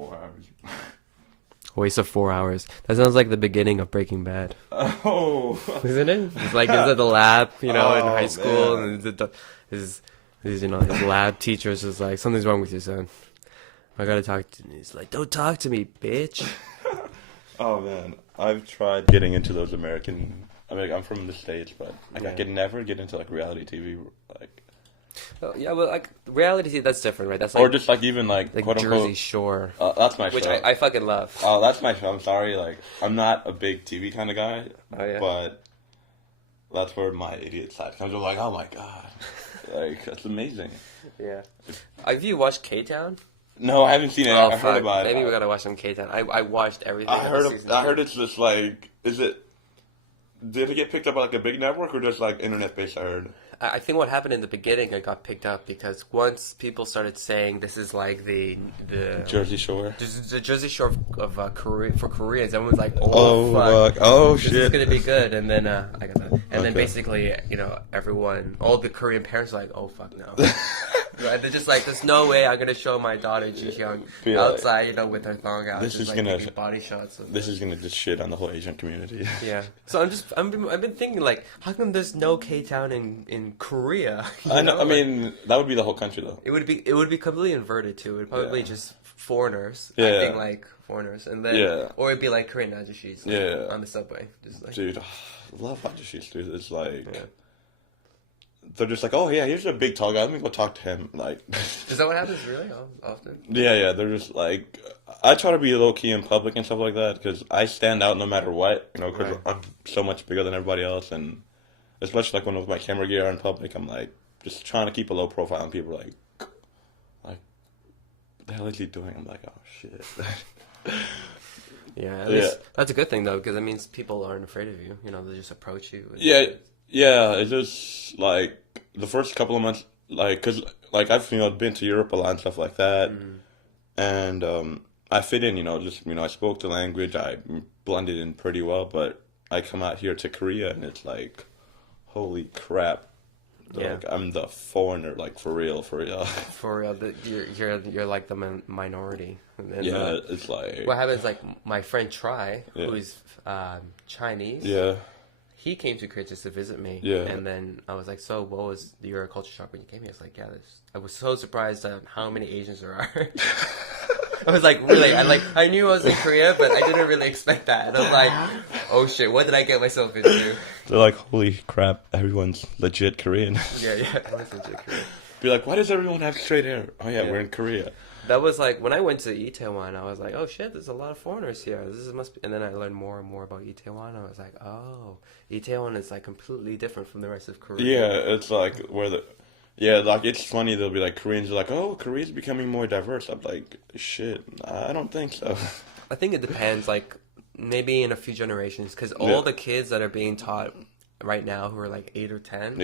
4 hours. Waste of 4 hours. That sounds like the beginning of Breaking Bad. Oh. Isn't it? It's like, is it the lab, in high school? Man. And his lab teacher's just like, something's wrong with your son. I gotta talk to him. He's like, don't talk to me, bitch. Oh, man. I've tried getting into those American... I mean, I'm from the States, but I could never get into, like, reality TV, like... Oh, yeah, well, like, reality TV, that's different, right? That's like... Or just, like, even, like quote Jersey unquote... Shore. That's my show. Which I fucking love. Oh, that's my show. I'm sorry, like, I'm not a big TV kind of guy. Oh, yeah? But that's where my idiot side comes. I'm like, oh, my God. Like, that's amazing. Yeah. Have you watched K-Town? No, I haven't seen it. I heard about it. Maybe we gotta watch some K-Town. I watched everything. I heard it's just like, did it get picked up by like a big network or just like internet based? I heard. I think what happened in the beginning, it got picked up because once people started saying this is like the Jersey Shore, the Jersey Shore of Korea for Koreans, everyone's like, oh fuck, oh this shit, is gonna be good. And then I got that, and then Okay. basically everyone, all the Korean parents are like, oh fuck no. Right? They're just like, there's no way I'm gonna show my daughter Ji Hyun outside, with her thong out. This just, is like, gonna taking body shots. This is gonna just shit on the whole Asian community. Yeah. So I've been thinking like, how come there's no K-Town in Korea? I know. I mean, that would be the whole country though. It would be completely inverted too. It'd probably just foreigners acting like foreigners, and then or it'd be like Korean ajishis on the subway, just like. Dude, I love ajishis, dude. It's like. They're just like, oh yeah, here's a big tall guy. Let me go talk to him. Like, is that what happens really often? Yeah. They're just like, I try to be low key in public and stuff like that because I stand out no matter what. Because I'm so much bigger than everybody else, and especially like when with my camera gear in public, I'm like just trying to keep a low profile, and people are like, what the hell is he doing? I'm like, oh shit. Yeah, at least that's a good thing though, because it means people aren't afraid of you. They just approach you. Yeah, it's just, like, the first couple of months, like, because, like, I've, been to Europe a lot and stuff like that, and I fit in, just, I spoke the language, I blended in pretty well, but I come out here to Korea, and it's like, holy crap, like, I'm the foreigner, like, for real. For real, you're like the minority. And, it's like... What happens, like, my friend Tri, who is Chinese... Yeah. He came to Korea just to visit me, and then I was like, "So, what was your culture shock when you came here?" I was like, I was so surprised at how many Asians there are." I was like, really, I knew I was in Korea, but I didn't really expect that. And I was like, "Oh shit, what did I get myself into?" They're like, "Holy crap, everyone's legit Korean." Yeah, everyone's legit Korean. Be like, why does everyone have straight hair? Oh yeah, we're in Korea. That was like when I went to Itaewon. I was like, "Oh shit, there's a lot of foreigners here. Must be." And then I learned more and more about Itaewon. I was like, "Oh, Itaewon is like completely different from the rest of Korea." Yeah, it's like like it's funny. They'll be like Koreans are like, "Oh, Korea's becoming more diverse." I'm like, "Shit, I don't think so." I think it depends. Like maybe in a few generations, because all the kids that are being taught right now who are like 8 or 10,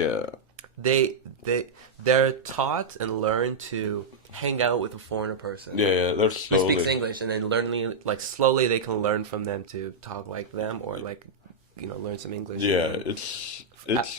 they're taught and learn to hang out with a foreigner person. Yeah, they're slowly... who speaks English, and then slowly they can learn from them to talk like them, or like, learn some English. Yeah, it's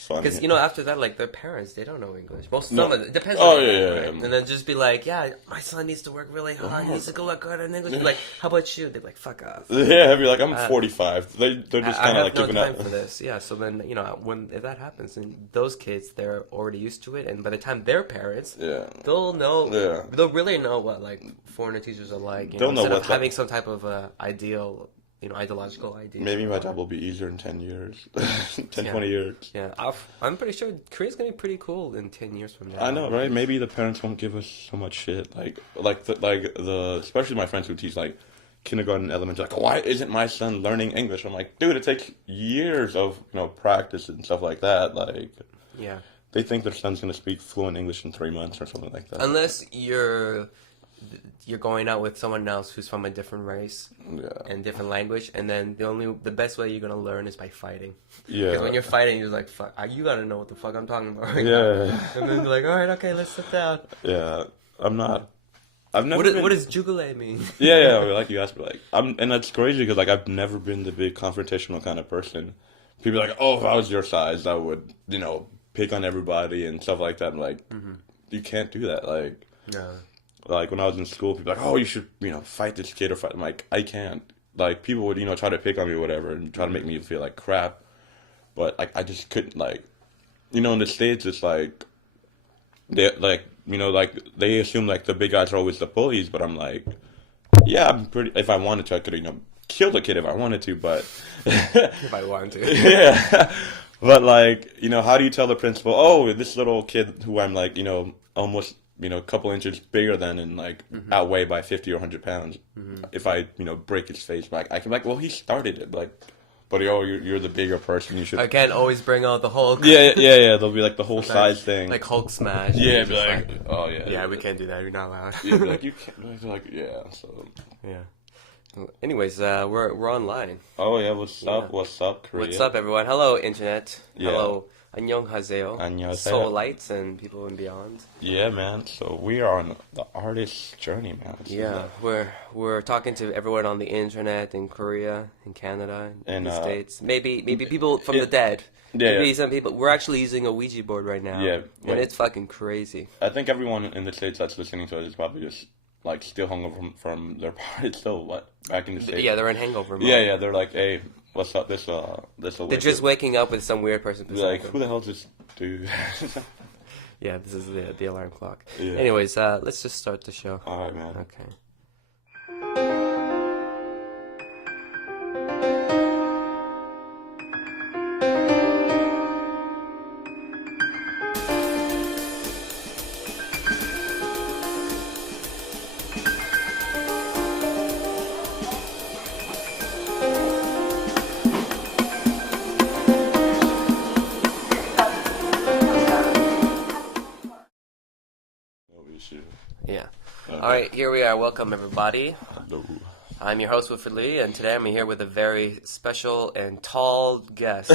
funny. Because, after that, like, their parents, they don't know English. Some of it depends on them, right? And then just be like, yeah, my son needs to work really hard. He needs to go like good in English. Be like, how about you? They're like, fuck off. Yeah, I'd be like, I'm 45. They're just kind of like giving up. I have no time for this. Yeah, so then, if that happens, then those kids, they're already used to it. And by the time they're parents, they'll know, they'll really know what, like, foreigner teachers are like. They'll know instead what of having some type of ideological idea. Maybe my job will be easier in 10 years. 20 years. Yeah, I'm pretty sure Korea's going to be pretty cool in 10 years from now. I know, right? Maybe the parents won't give us so much shit. Especially my friends who teach, like, kindergarten, elementary, like, why isn't my son learning English? I'm like, dude, it takes years of, practice and stuff like that. Like, they think their son's going to speak fluent English in 3 months or something like that. Unless you're going out with someone else who's from a different race and different language, and then the best way you're gonna learn is by fighting. Yeah. Because when you're fighting, you're like, "Fuck, you gotta know what the fuck I'm talking about." Right now. And then they're like, "All right, okay, let's sit down." Yeah, I've never. What does jugule mean? Yeah, like you asked me, like and that's crazy because like I've never been the big confrontational kind of person. People are like, "Oh, if I was your size, I would, pick on everybody and stuff like that." I'm like, you can't do that, like. No. like when I was in school, people were like, oh, you should, fight this kid or fight. I'm like, I can't. Like, people would, try to pick on me or whatever and try to make me feel like crap. But, like, I just couldn't, like, in the States, it's like, they, like, like, they assume, like, the big guys are always the bullies, but I'm like, yeah, if I wanted to, I could, kill the kid if I wanted to, but. If I wanted to. Yeah. But, like, how do you tell the principal, oh, this little kid who I'm, like, almost, a couple inches bigger than and, like, outweigh by 50 or 100 pounds. If I, break his face, like, I can be like, well, he started it. Like, but, you're the bigger person. You should. I can't always bring out the Hulk. Yeah. There'll be, like, the whole size thing. Like Hulk smash. Yeah, be like, oh, yeah. Yeah, we can't do that. You're not allowed. Yeah, be like, you can't. Like, yeah, so. Yeah. Anyways, we're online. Oh yeah, what's up? What's up, Korea? What's up, everyone? Hello, internet. Yeah. Hello, annyeonghaseyo. Annyeonghaseyo. Soul lights and people and beyond. Yeah, man. So we are on the artist's journey, man. We're talking to everyone on the internet in Korea, in Canada, in the States. Maybe people from the dead. Yeah, maybe some people. We're actually using a Ouija board right now. Yeah, and it's fucking crazy. I think everyone in the States that's listening to it is probably just. Like, still hungover from their party, still, what, back in the States? Yeah, they're in hangover mode. Yeah, they're like, hey, what's up, this They're just waking up with some weird person beside like, them. who the hell is this dude? Yeah, this is the alarm clock. Yeah. Anyways, let's just start the show. Alright, man. Okay. Yeah. Okay. All right, here we are. Welcome, everybody. Hello. I'm your host, Wilfred, and today I'm here with a very special and tall guest.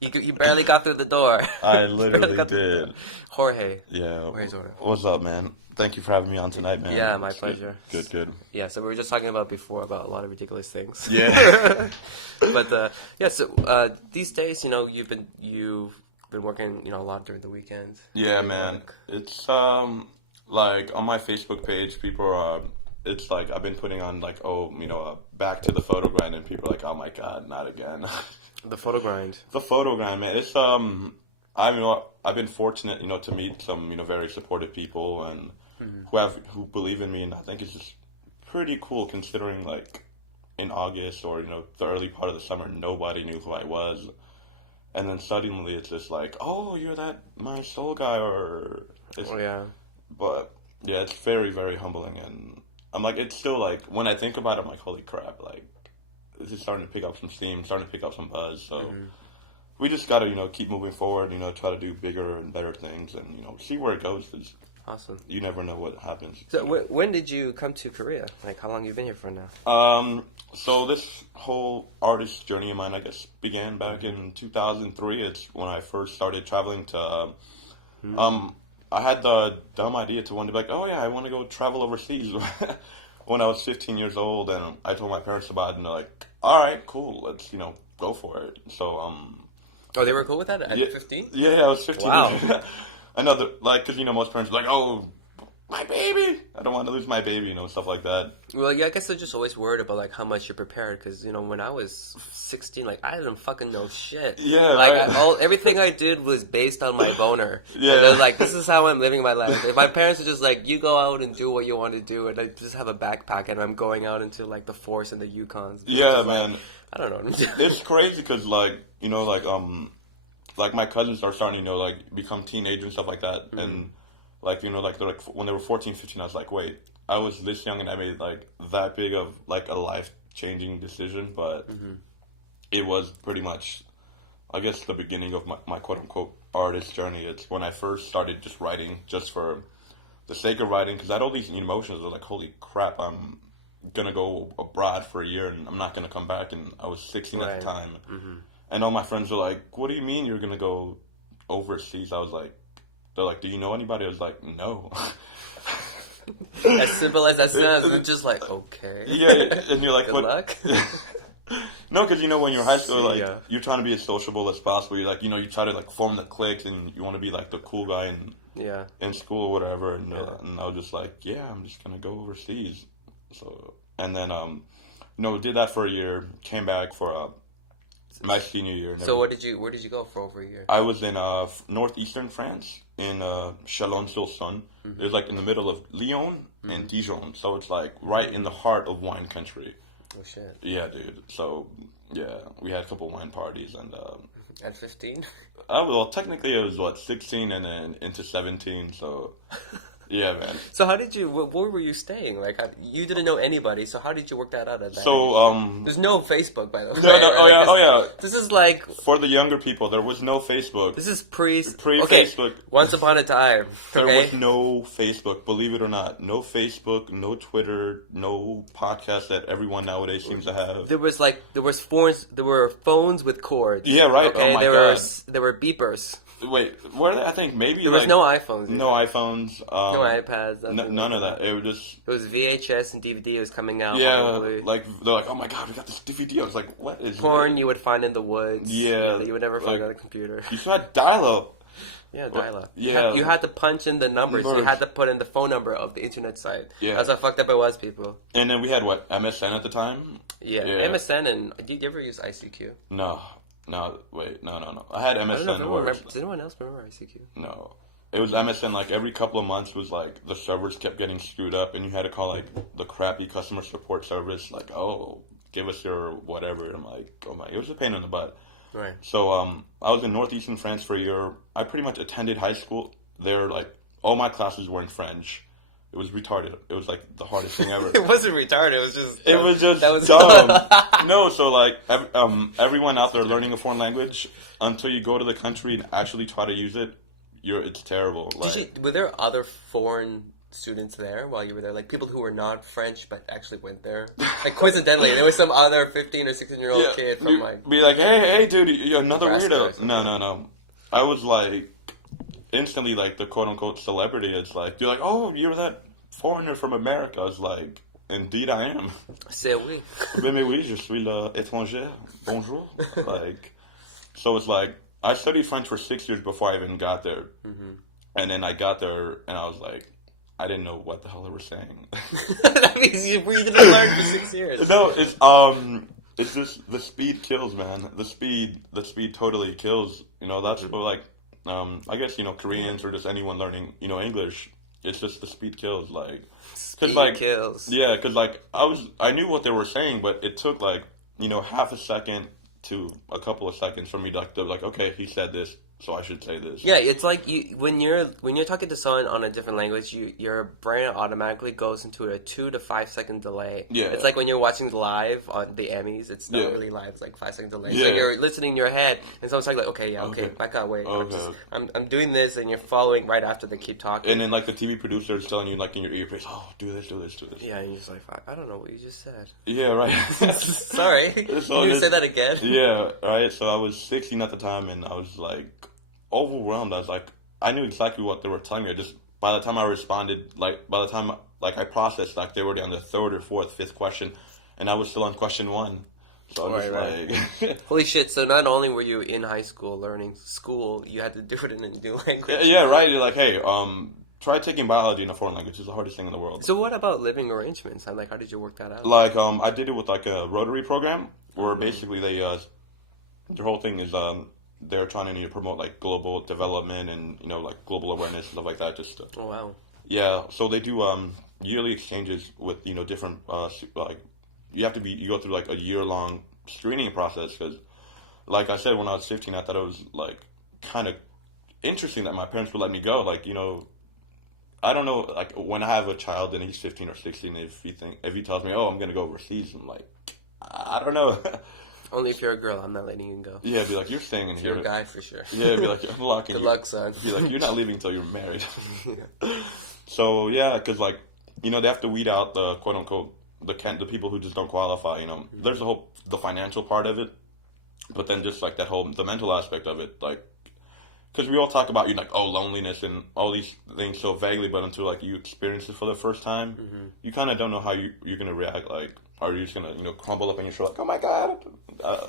You barely got through the door. I literally did. Jorge. Yeah. Where's Jorge? What's up, man? Thank you for having me on tonight, man. Yeah, my pleasure. Good. Yeah, so we were just talking about before about a lot of ridiculous things. Yeah. But so these days, you've been working, a lot during the weekends. Yeah, man. It's like on my Facebook page, people are. It's like I've been putting on like back to the photo grind, and people are like, oh my god, not again. The photo grind. The photo grind, man. It's I've been fortunate, to meet some very supportive people and who believe in me, and I think it's just pretty cool considering like in August or the early part of the summer, nobody knew who I was. And then suddenly it's just like, oh, you're that my soul guy, yeah. But yeah, it's very, very humbling, and I'm like, it's still like when I think about it, I'm like, holy crap, like this is starting to pick up some steam, starting to pick up some buzz. So we just gotta keep moving forward, try to do bigger and better things, and see where it goes. 'Cause awesome. You never know what happens. So when did you come to Korea? Like how long you been here for now? So this whole artist journey of mine, I guess, began back in 2003. It's when I first started traveling to, I had the dumb idea to want to be like, oh yeah, I want to go travel overseas when I was 15 years old. And I told my parents about it, and they're like, all right, cool, let's, go for it. So, oh, they were cool with that at 15? Yeah, I was 15. Wow. I know that, like, because, most parents are like, oh, my baby, I don't want to lose my baby, stuff like that. Well, yeah, I guess they're just always worried about, like, how much you're prepared, because, when I was 16, like, I didn't fucking know shit. Yeah. Like, everything I did was based on my boner. Yeah. And they're like, this is how I'm living my life. If my parents are just like, you go out and do what you want to do, and I just have a backpack, and I'm going out into, like, the forest and the Yukons. Yeah, man. Like, I don't know. It's crazy, because, like, like, my cousins are starting to, like, become teenagers and stuff like that, and... Like, they're like, when they were 14, 15, I was like, wait, I was this young and I made, like, that big of, like, a life-changing decision, but it was pretty much, I guess, the beginning of my quote-unquote artist journey. It's when I first started just writing, just for the sake of writing, because I had all these emotions. I was like, holy crap, I'm going to go abroad for a year and I'm not going to come back, and I was 16 at the time. And all my friends were like, what do you mean you're going to go overseas? I was like, they're like, do you know anybody? I was like, no. As simple as that sounds, it's just like, okay. Yeah, and you're like, good luck. No, because when you're in high school, like you're trying to be as sociable as possible. You like, you try to like form the cliques, and you want to be like the cool guy in school or whatever. And I was just like, I'm just gonna go overseas. So and then did that for a year. Came back for my senior year. So where did you go for over a year? I was in northeastern France in Chalon-sur-Saône. Mm-hmm. It was like in the middle of Lyon and Dijon, so it's like right in the heart of wine country. Oh shit! Yeah, dude. So we had a couple wine parties and. At 15? Well, technically it was 16 and then into 17. So. Yeah, man. So how did you? Where were you staying? Like, you didn't know anybody. So how did you work that out? At that age? There's no Facebook, by the way. Oh yeah. This is like for the younger people. There was no Facebook. This is pre Facebook. Once upon a time, there was no Facebook. Believe it or not, no Facebook, no Twitter, no podcast that everyone nowadays seems to have. There were phones with cords. Yeah, right. Okay? Oh my God. There were beepers. Wait, I think maybe there was no iPhones. No iPhones. No iPads. None of that. It was VHS and DVD was coming out. Yeah, probably. like they're like, oh my God, we got this DVD. I was like, what is porn? You would find in the woods. Yeah, that you would never find on a computer. You still had dial-up. Yeah, dial-up. Yeah, you had to punch in the numbers. You had to put in the phone number of the internet site. Yeah, that's how fucked up it was, people. And then we had MSN at the time. Yeah. MSN and did you ever use ICQ? No. Wait, no. I had MSN. Does anyone else remember ICQ? No. It was MSN, like, every couple of months was, like, the servers kept getting screwed up, and you had to call, like, the crappy customer support service, like, oh, give us your whatever. And I'm like, oh my, it was a pain in the butt. Right. So, I was in northeastern France for a year. I pretty much attended high school there, like, all my classes were in French. It was retarded. It was, like, the hardest thing ever. It wasn't retarded. It was just... It was just dumb. No, so, like, everyone out there learning a foreign language, until you go to the country and actually try to use it, it's terrible. Like, were there other foreign students there while you were there? Like, people who were not French but actually went there? Like, coincidentally, there was some other 15 or 16-year-old kid from, like... Be like, hey, dude, you're another weirdo. No. I was, like... instantly, like, the quote-unquote celebrity. It's like, you're like, oh, you're that foreigner from America. I was like, indeed I am. C'est oui. Mais oui, je suis l'étranger. Bonjour. Like, so it's like, I studied French for 6 years before I even got there. Mm-hmm. And then I got there, and I was like, I didn't know what the hell they were saying. That means you didn't learn for 6 years. No, it's just, the speed kills, man. The speed totally kills. That's what, like, I guess, Koreans or just anyone learning, English, it's just the speed kills, like... Speed kills. Yeah, because, like, I knew what they were saying, but it took, like, half a second to a couple of seconds for me to, like, okay, he said this, so I should say this. Yeah, it's like when you're talking to someone on a different language, your brain automatically goes into a 2 to 5 second delay. Yeah. It's like when you're watching live on the Emmys, it's not really live, it's like 5 second delay. Yeah. It's like you're listening in your head, and someone's like, okay, back out, wait. Okay. I'm doing this, and you're following right after they keep talking. And then, like, the TV producer is telling you, like, in your earpiece, oh, do this. Yeah, and you're just like, I don't know what you just said. Yeah, right. Sorry. Can you say that again? Yeah, right. So I was 16 at the time, and I was, like, overwhelmed. I was like, I knew exactly what they were telling me. Just by the time I responded, like, by the time, like, I processed, like, they were on the third or fourth, fifth question, and I was still on question 1. So I was like... Holy shit, so not only were you in high school learning school, you had to do it in a new language. Yeah, right. You're like, hey, try taking biology in a foreign language. It's the hardest thing in the world. So what about living arrangements? Like, how did you work that out? Like, I did it with, like, a Rotary program, where basically they, their whole thing is, they're trying to promote, like, global development and, like, global awareness and stuff like that. Just oh, wow. Yeah, so they do yearly exchanges with, different, like, you go through, like, a year-long screening process, because, like I said, when I was 15, I thought it was, like, kind of interesting that my parents would let me go. Like, I don't know, like, when I have a child and he's 15 or 16, if he tells me, oh, I'm going to go overseas, I'm like, I don't know. Only if you're a girl, I'm not letting you go. Yeah, be like, you're staying in if here. You're a guy, for sure. Yeah, be like, I'm locking you. Good luck, son. Be like, you're not leaving until you're married. So, yeah, because, like, they have to weed out the, quote-unquote, the people who just don't qualify, There's the financial part of it, but then just, like, the mental aspect of it, like, because we all talk about loneliness and all these things so vaguely, but until like you experience it for the first time, you kind of don't know how you're gonna react. Like, are you just gonna crumble up in your shoulder like, oh my god,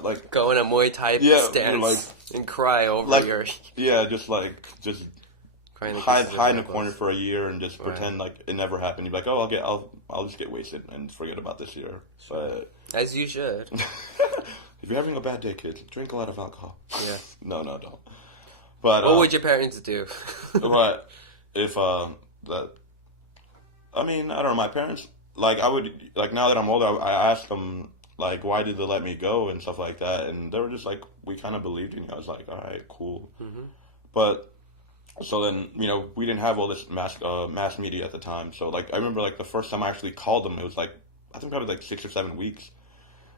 like go in a Muay Thai stance and cry over your just hide in a corner for a year and just pretend like it never happened. You're like, oh, I'll just get wasted and forget about this year. But as you should. If you're having a bad day, kids, drink a lot of alcohol. Yeah. No, don't. But what would your parents do? But if I don't know. My parents, like, I would, like, now that I'm older, I asked them, like, why did they let me go and stuff like that, and they were just like, we kind of believed in you. I was like, all right, cool. But so then, we didn't have all this mass media at the time. So like, I remember like the first time I actually called them, it was like, I think probably like 6 or 7 weeks,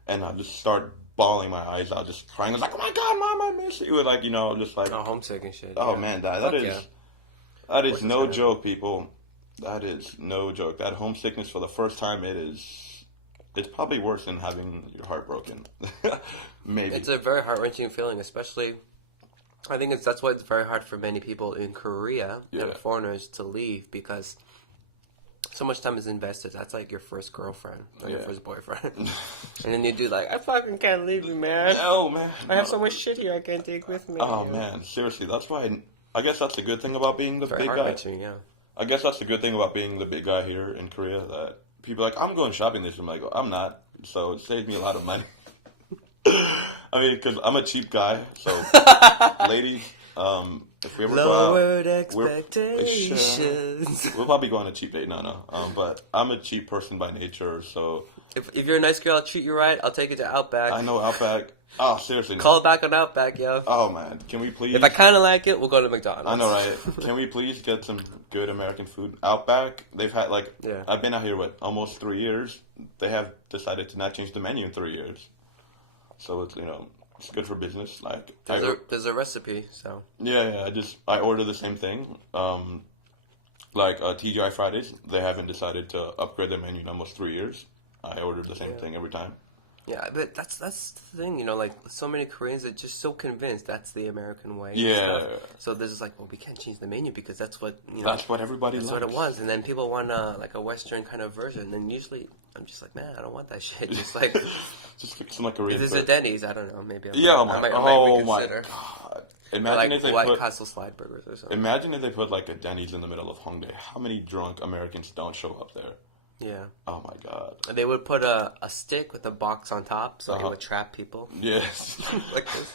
and I just started bawling my eyes out, just crying. I was like, oh my god, Mom, I miss you. Like, just like, homesick and shit. Oh man, that is no joke, people. That is no joke. That homesickness for the first time, it's probably worse than having your heart broken. Maybe. It's a very heart-wrenching feeling, especially, I think that's why it's very hard for many people in Korea and foreigners to leave, because so much time is invested. That's like your first girlfriend or your first boyfriend. And then you do like, I fucking can't leave you, man. No, man. I have so much shit here I can't take with me. Oh, man. Seriously, that's why I guess that's the good thing about being the big guy. Yeah. I guess that's the good thing about being the big guy here in Korea, that people are like, I'm going shopping this year. I'm like, I'm not. So it saves me a lot of money. I mean, because I'm a cheap guy. So, ladies, if we ever lowered go out, expectations. We'll probably go on a cheap date. No. But I'm a cheap person by nature, so if you're a nice girl, I'll treat you right. I'll take you to Outback. I know Outback. Oh, seriously. Call back on Outback, yo. Oh man, can we please? If I kind of like it, we'll go to McDonald's. I know, right? Can we please get some good American food? Outback. They've had I've been out here almost 3 years. They have decided to not change the menu in 3 years. So it's it's good for business. Like there's a recipe, so yeah. I order the same thing. TGI Fridays, they haven't decided to upgrade their menu in almost 3 years. I order the same thing every time. Yeah, but that's the thing, like so many Koreans are just so convinced that's the American way. Yeah. So there's just like, well, we can't change the menu because that's what that's what everybody likes. That's what it was, and then people want a Western kind of version. And usually, I'm just like, man, I don't want that shit. Just like, just fix some Korean. If there's a Denny's, I don't know, maybe. I might God! Imagine if they White put Castle slide burgers or something. Imagine if they put like a Denny's in the middle of Hongdae. How many drunk Americans don't show up there? Yeah. Oh my god. They would put a stick with a box on top, so it would trap people. Yes. Like this.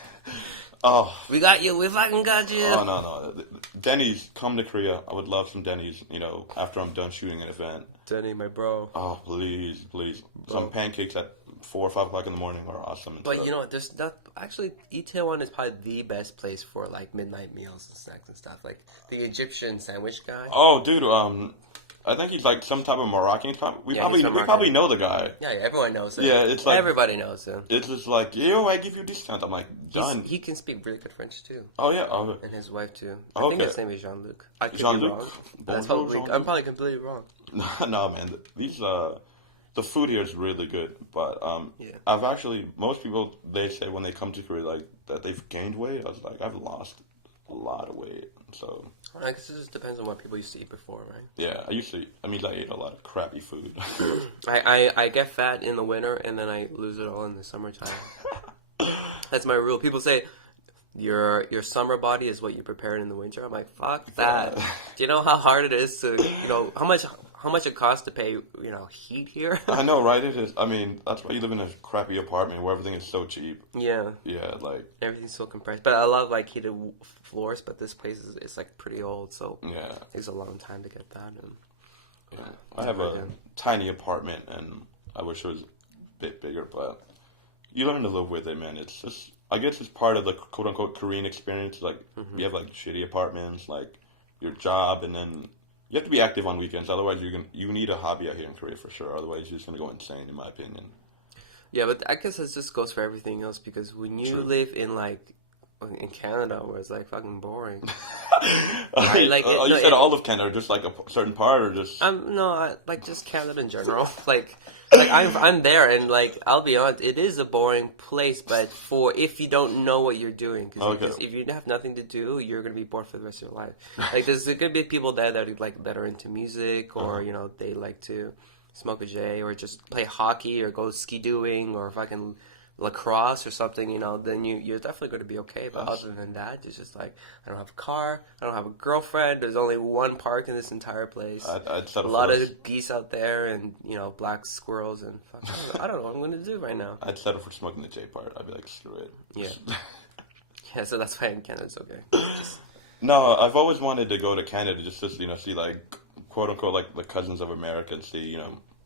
Oh. We got you. We fucking got you. Oh no. Denny's, come to Korea. I would love some Denny's. After I'm done shooting an event. Denny, my bro. Oh please. Bro. Some pancakes at 4 or 5 o'clock in the morning are awesome. But there's not actually. Itaewon is probably the best place for like midnight meals and snacks and stuff. Like the Egyptian sandwich guy. Oh, dude. I think he's like some type of Moroccan. We probably know the guy. Yeah, everyone knows him. Yeah, it's like everybody knows him. It's just like, yo, I give you discount. I'm like, done. He can speak really good French too. Oh yeah, and his wife too. I think his name is Jean-Luc. I could be wrong. I'm probably completely wrong. No, man. These the food here is really good, but most people, they say when they come to Korea like that they've gained weight. I was like, I've lost a lot of weight. So I guess it just depends on what people used to eat before, right? Yeah, I ate a lot of crappy food. I get fat in the winter and then I lose it all in the summertime. That's my rule. People say your summer body is what you prepared in the winter. I'm like, fuck that. Do you know how hard it is to how much it costs to pay heat here? I know, right? It is. I mean, that's why you live in a crappy apartment where everything is so cheap. Yeah. Yeah, like everything's so compressed. But I love heated floors. But this place is like pretty old, so it takes a long time to get that. And I have a tiny apartment, and I wish it was a bit bigger. But you learn to live with it, man. It's just, I guess it's part of the quote unquote Korean experience. Like you have shitty apartments, like your job, and then you have to be active on weekends. Otherwise, you need a hobby out here in Korea for sure. Otherwise, you're just gonna go insane, in my opinion. Yeah, but I guess it just goes for everything else, because when you live in in Canada, where it's fucking boring. You said all of Canada, or just a certain part, or just no, just Canada in general. Like I'm there, and like I'll be honest, it is a boring place. But for if you don't know what you're doing, because if you have nothing to do, you're gonna be bored for the rest of your life. Like there's gonna be people there that are into music, or they like to smoke a J, or just play hockey, or go ski doing, or fucking lacrosse or something, then you're definitely going to be okay. But other than that, it's just like, I don't have a car, I don't have a girlfriend, there's only one park in this entire place. A lot of geese out there, and black squirrels, and I don't know what I'm going to do right now. I'd settle for smoking the J part. I'd be like, screw it. Yeah, so that's why in Canada's okay. No, I've always wanted to go to Canada just to see like, quote unquote, like the cousins of America, and see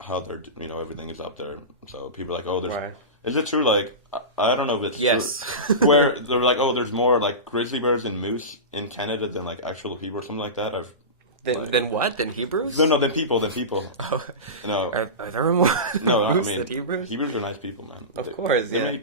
how they're everything is up there. So people are like, oh, there's right. Is it true? Like, I don't know if it's true. Where they're like, oh, there's more like grizzly bears and moose in Canada than like actual people or something like that. Than what? Than Hebrews? No, than people. Oh. No. Are there more moose than Hebrews? Hebrews are nice people, man. Of course, yeah.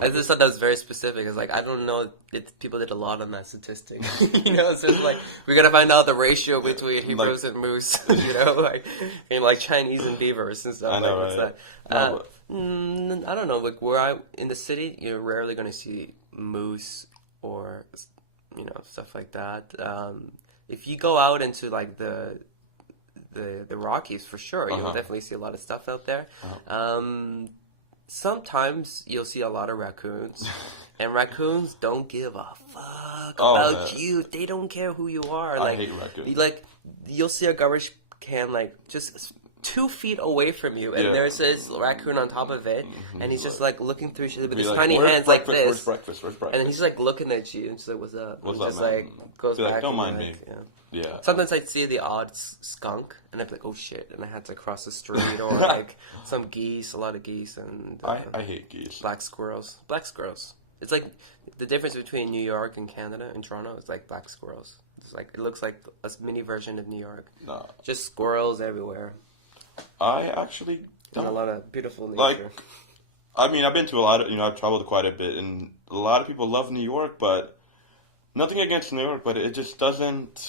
I just thought that was very specific. It's like, I don't know if people did a lot on that statistic. It's just like, we gotta find out the ratio between Hebrews and moose, like Chinese and beavers and stuff. I know, like, right? I don't know. Like where in the city, you're rarely going to see moose or stuff like that. If you go out into like the Rockies, for sure, you'll definitely see a lot of stuff out there. Sometimes you'll see a lot of raccoons, and raccoons don't give a fuck about you. They don't care who you are. I hate raccoons. Like you'll see a garbage can like just 2 feet away from you, and there's this raccoon on top of it, and he's just like looking through shit with his tiny hands like this. Where's breakfast? And then he's just like looking at you, and just like, "What's up?" What's up, just man? Like goes back. Don't mind me. Yeah. Yeah. Sometimes I'd see the odd skunk, and I'd be like, "Oh shit!" And I had to cross the street, or like some geese, a lot of geese, and I hate geese. Black squirrels. It's like the difference between New York and Canada and Toronto is like black squirrels. It's like it looks like a mini version of New York. No. Just squirrels everywhere. I actually don't. A lot of beautiful nature. Like, I mean, I've been to a lot of, I've traveled quite a bit, and a lot of people love New York, but nothing against New York, but it just doesn't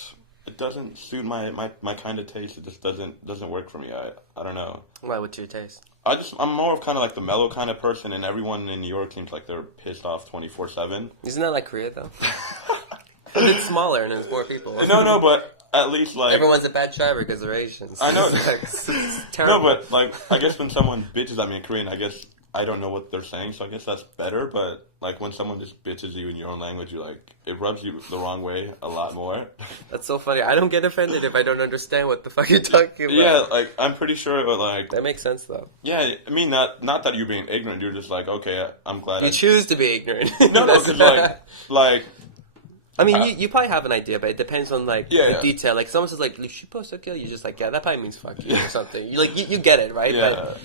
suit my kind of taste. It just doesn't work for me. I don't know. Why? What's your taste? I'm more of kind of like the mellow kind of person, and everyone in New York seems like they're pissed off 24/7. Isn't that like Korea though? It's smaller and there's more people. No, but at least like everyone's a bad driver because they're Asians. I know. It's terrible. No, but like I guess when someone bitches at me in Korean, I guess I don't know what they're saying, so I guess that's better. But like when someone just bitches you in your own language, you like it rubs you the wrong way a lot more. That's so funny. I don't get offended if I don't understand what the fuck you're talking about. Yeah, like I'm pretty sure, but like that makes sense though. Yeah, I mean not that you're being ignorant. You're just like, okay, I'm glad you choose to be ignorant. No, because like. I mean, you probably have an idea, but it depends on the detail. Like someone says, like "You're just like, yeah, that probably means fuck you or something. You get it, right? Yeah. But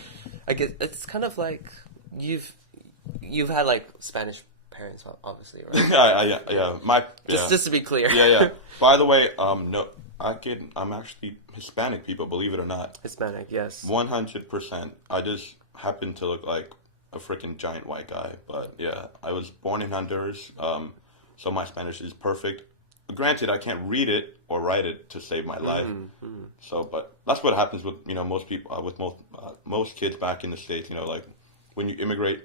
I guess it's kind of like you've had like Spanish parents, obviously, right? Yeah. Just to be clear. Yeah. By the way, no, I'm actually Hispanic. People, believe it or not. Hispanic, yes. 100%. I just happen to look like a freaking giant white guy, but yeah, I was born in Honduras. So my Spanish is perfect. Granted, I can't read it or write it to save my life. Mm-hmm. So, but that's what happens with most people, with most kids back in the States. Like when you immigrate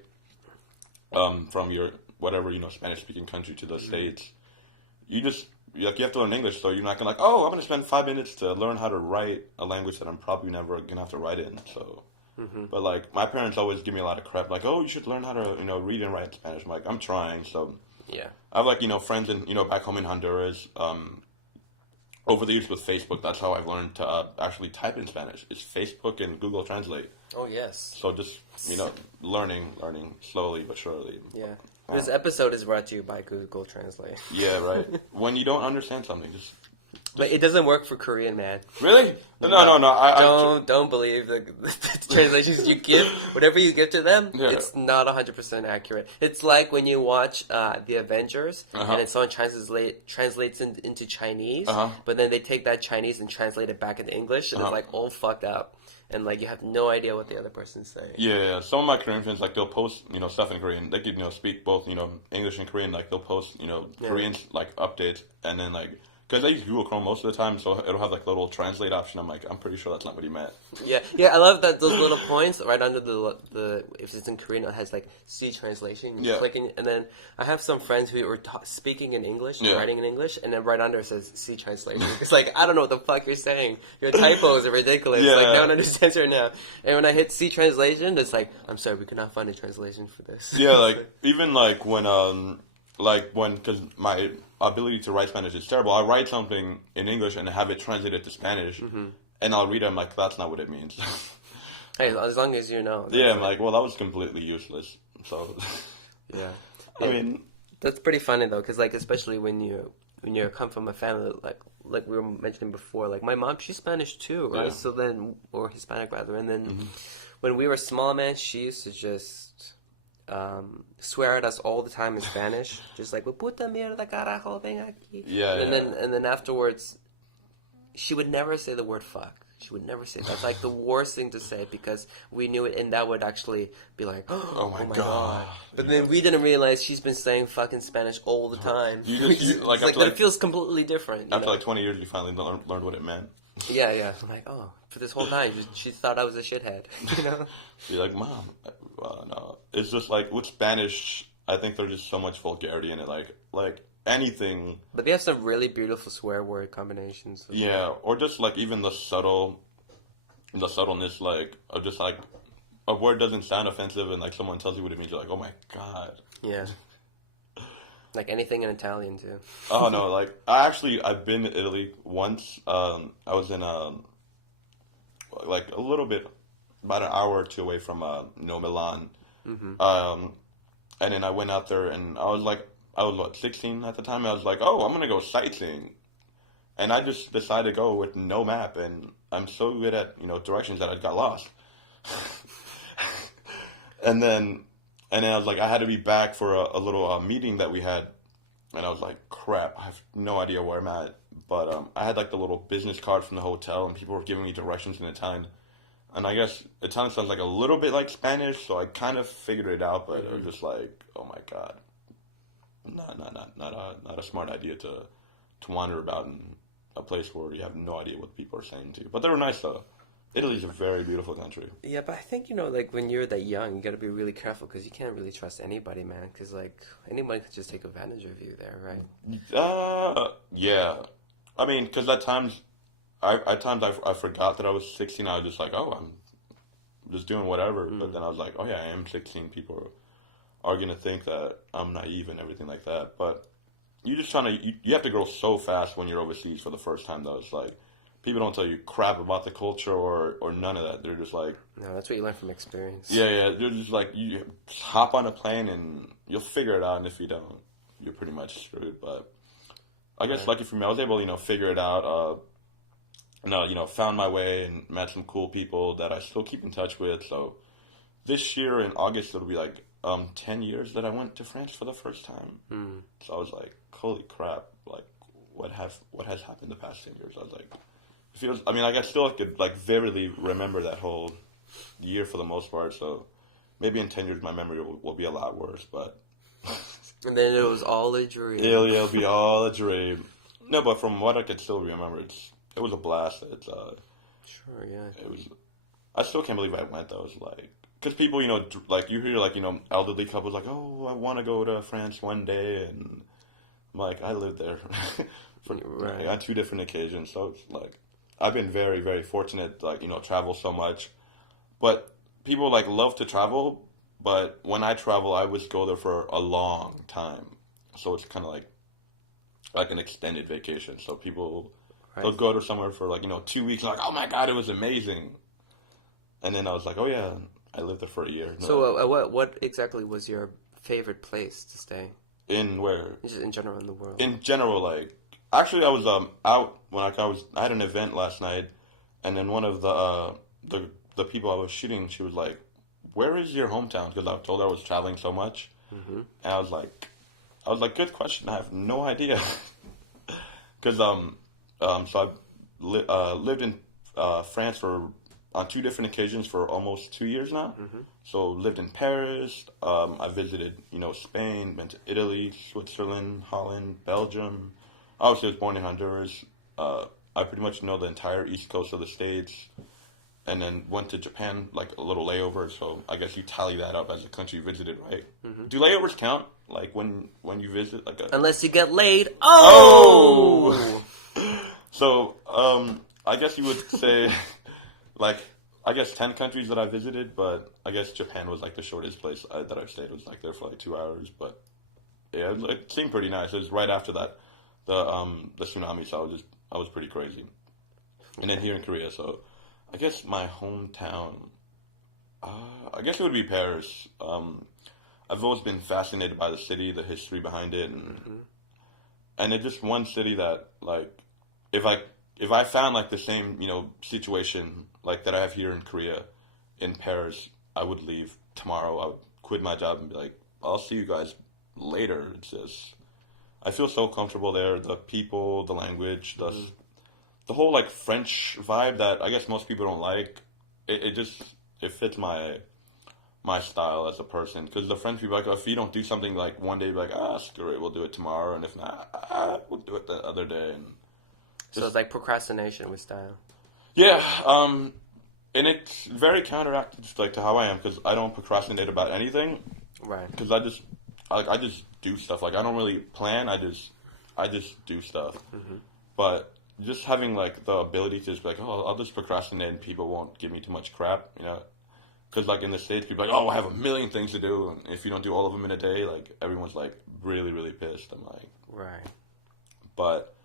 from your whatever Spanish speaking country to the States, you just you have to learn English. So you're not gonna I'm gonna spend 5 minutes to learn how to write a language that I'm probably never gonna have to write in. So. Mm-hmm. But like my parents always give me a lot of crap, like, oh, you should learn how to read and write Spanish. I'm like, I'm trying. So. Yeah. I have friends in back home in Honduras. Over the years with Facebook, that's how I've learned to actually type in Spanish. It's Facebook and Google Translate. Oh yes. So just learning slowly but surely. Yeah. This episode is brought to you by Google Translate. Yeah, right. When you don't understand something, just. But it doesn't work for Korean, man. Really? No. Don't believe the translations you give. Whatever you give to them, it's not 100% accurate. It's like when you watch The Avengers, and someone translates into Chinese, but then they take that Chinese and translate it back into English, and it's like all fucked up. And like you have no idea what the other person's saying. Yeah. Some of my Korean friends, like they'll post, stuff in Korean. They could, speak both, English and Korean. Like they'll post, Korean like updates, and then like because I use Google Chrome most of the time, so it'll have like a little translate option. I'm like, I'm pretty sure that's not what he meant. Yeah. I love that those little points right under the if it's in Korean, it has like C translation. You click in, and then I have some friends who are speaking in English, writing in English, and then right under it says C translation. It's like, I don't know what the fuck you're saying. Your typos are ridiculous. Like, no one understands right now. And when I hit C translation, it's like, I'm sorry, we could not find a translation for this. Yeah, like even like when because my ability to write Spanish is terrible. I write something in English and have it translated to Spanish, and I'll read it. I'm like, that's not what it means. Hey, as long as you know. Yeah, I'm like, well, that was completely useless. So, yeah, I mean, that's pretty funny though, because like especially when you come from a family like we were mentioning before, like my mom, she's Spanish too, right? Yeah. So then, or Hispanic rather, and then when we were small, man, she used to just swear at us all the time in Spanish, just like puta mierda carajo ven aquí. Yeah, and then afterwards, she would never say the word fuck. She would never say that. That's like the worst thing to say because we knew it, and that would actually be like, oh my god. But then we didn't realize she's been saying fucking Spanish all the time. It feels completely different. After like 20 years, you finally learned what it meant. Yeah. I'm like, for this whole time, she thought I was a shithead. You know? You're like, Mom, no. It's just like with Spanish, I think there's just so much vulgarity in it. Like anything. But they have some really beautiful swear word combinations. Yeah, or just like even the subtleness, like of just like a word doesn't sound offensive, and like someone tells you what it means, you're like, oh my god. Yeah. Like anything in Italian too. Oh no, like I've been to Italy once. I was in like a little bit, about an hour or two away from Milan. And then I went out there, and I was 16 at the time. I was like, oh, I'm gonna go sightseeing, and I just decided to go with no map, and I'm so good at directions that I got lost. and then I was like, I had to be back for a little meeting that we had, and I was like, crap, I have no idea where I'm at. But I had like the little business card from the hotel, and people were giving me directions in Italian. And I guess Italian sounds like a little bit like Spanish, so I kind of figured it out. But it was just like, oh my god, not a smart idea to wander about in a place where you have no idea what people are saying to you. But they were nice though. Italy's a very beautiful country. Yeah, but I think, like when you're that young, you got to be really careful because you can't really trust anybody, man. Because like anybody could just take advantage of you there, right? Yeah. I mean, because at times I forgot that I was 16. I was just like, oh, I'm just doing whatever. But then I was like, oh yeah, I am 16. People are gonna think that I'm naive and everything like that. But you have to grow so fast when you're overseas for the first time. Though it's like people don't tell you crap about the culture or none of that. They're just like, no, that's what you learn from experience. Yeah. They're just like, you hop on a plane and you'll figure it out. And if you don't, you're pretty much screwed. But I guess lucky for me, I was able to figure it out. And found my way and met some cool people that I still keep in touch with. So this year in August, it'll be like 10 years that I went to France for the first time. So I was like, holy crap, like what has happened the past 10 years? I was like, it feels, I mean, I still could like vividly remember that whole year for the most part. So maybe in 10 years my memory will be a lot worse, but. And then it was all a dream. It'll be all a dream. No, but from what I can still remember, it was a blast. Sure, yeah. It was. I still can't believe I went though. It was like, because people, like you hear like elderly couples like, oh, I want to go to France one day, and I'm like, I lived there on 2 different occasions, so it's like I've been very, very fortunate, like travel so much. But people like love to travel, but when I travel, I always go there for a long time, so it's kind of like an extended vacation. So people. They'll go to somewhere for 2 weeks, like, oh my god, it was amazing. And then I was like, oh yeah, I lived there for a year. So what exactly was your favorite place to stay? In where? Just in general in the world. In general, like, actually I was out when I had an event last night, and then one of the people I was shooting, she was like, where is your hometown? Because I told her I was traveling so much. And I was like, good question, I have no idea. Because so I've lived in France on 2 different occasions for almost 2 years now. So lived in Paris. I visited Spain, been to Italy, Switzerland, Holland, Belgium, obviously I was born in Honduras. I pretty much know the entire east coast of the States, and then went to Japan, like a little layover, so I guess you tally that up as a country visited, right? Mm-hmm. Do layovers count, like when you visit? Like unless you get laid. Oh! So, I guess you would say, like, I guess 10 countries that I visited, but I guess Japan was like the shortest place that I've stayed. It was like there for like 2 hours, but yeah, it seemed pretty nice. It was right after that, the tsunami, so I was pretty crazy. And then here in Korea, so I guess my hometown, I guess it would be Paris. I've always been fascinated by the city, the history behind it, and it's just one city that, like, if I found like the same, situation like that I have here in Korea, in Paris, I would leave tomorrow. I would quit my job and be like, I'll see you guys later. It's just, I feel so comfortable there. The people, the language, the whole like French vibe that I guess most people don't like. It fits my style as a person, because the French people, like, if you don't do something like one day, be like, screw it, we'll do it tomorrow, and if not, we'll do it the other day. And so it's like procrastination with style. Yeah, and it's very counteracted like to how I am, because I don't procrastinate about anything. Right. Because I just do stuff. Like, I don't really plan. I just do stuff. Mm-hmm. But just having like the ability to just be like, I'll just procrastinate and people won't give me too much crap, Because like in the States, people are like, I have a million things to do, and if you don't do all of them in a day, like everyone's like really, really pissed. I'm like, right. But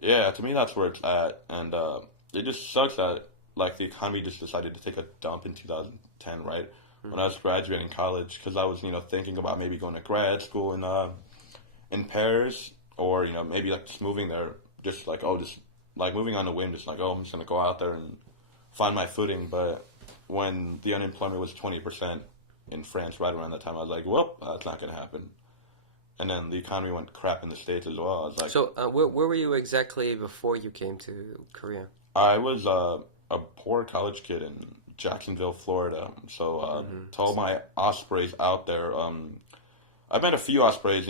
yeah, to me that's where it's at, and it just sucks that like the economy just decided to take a dump in 2010, right? Mm-hmm. When I was graduating college, because I was thinking about maybe going to grad school in Paris, or maybe like just moving there, just like just like moving on a whim, just like I'm just gonna go out there and find my footing. But when the unemployment was 20% in France right around that time, I was like, well, that's not gonna happen. And then the economy went crap in the States as well. I was like, so where were you exactly before you came to Korea? I was a poor college kid in Jacksonville, Florida. So to all my ospreys out there, I met a few ospreys.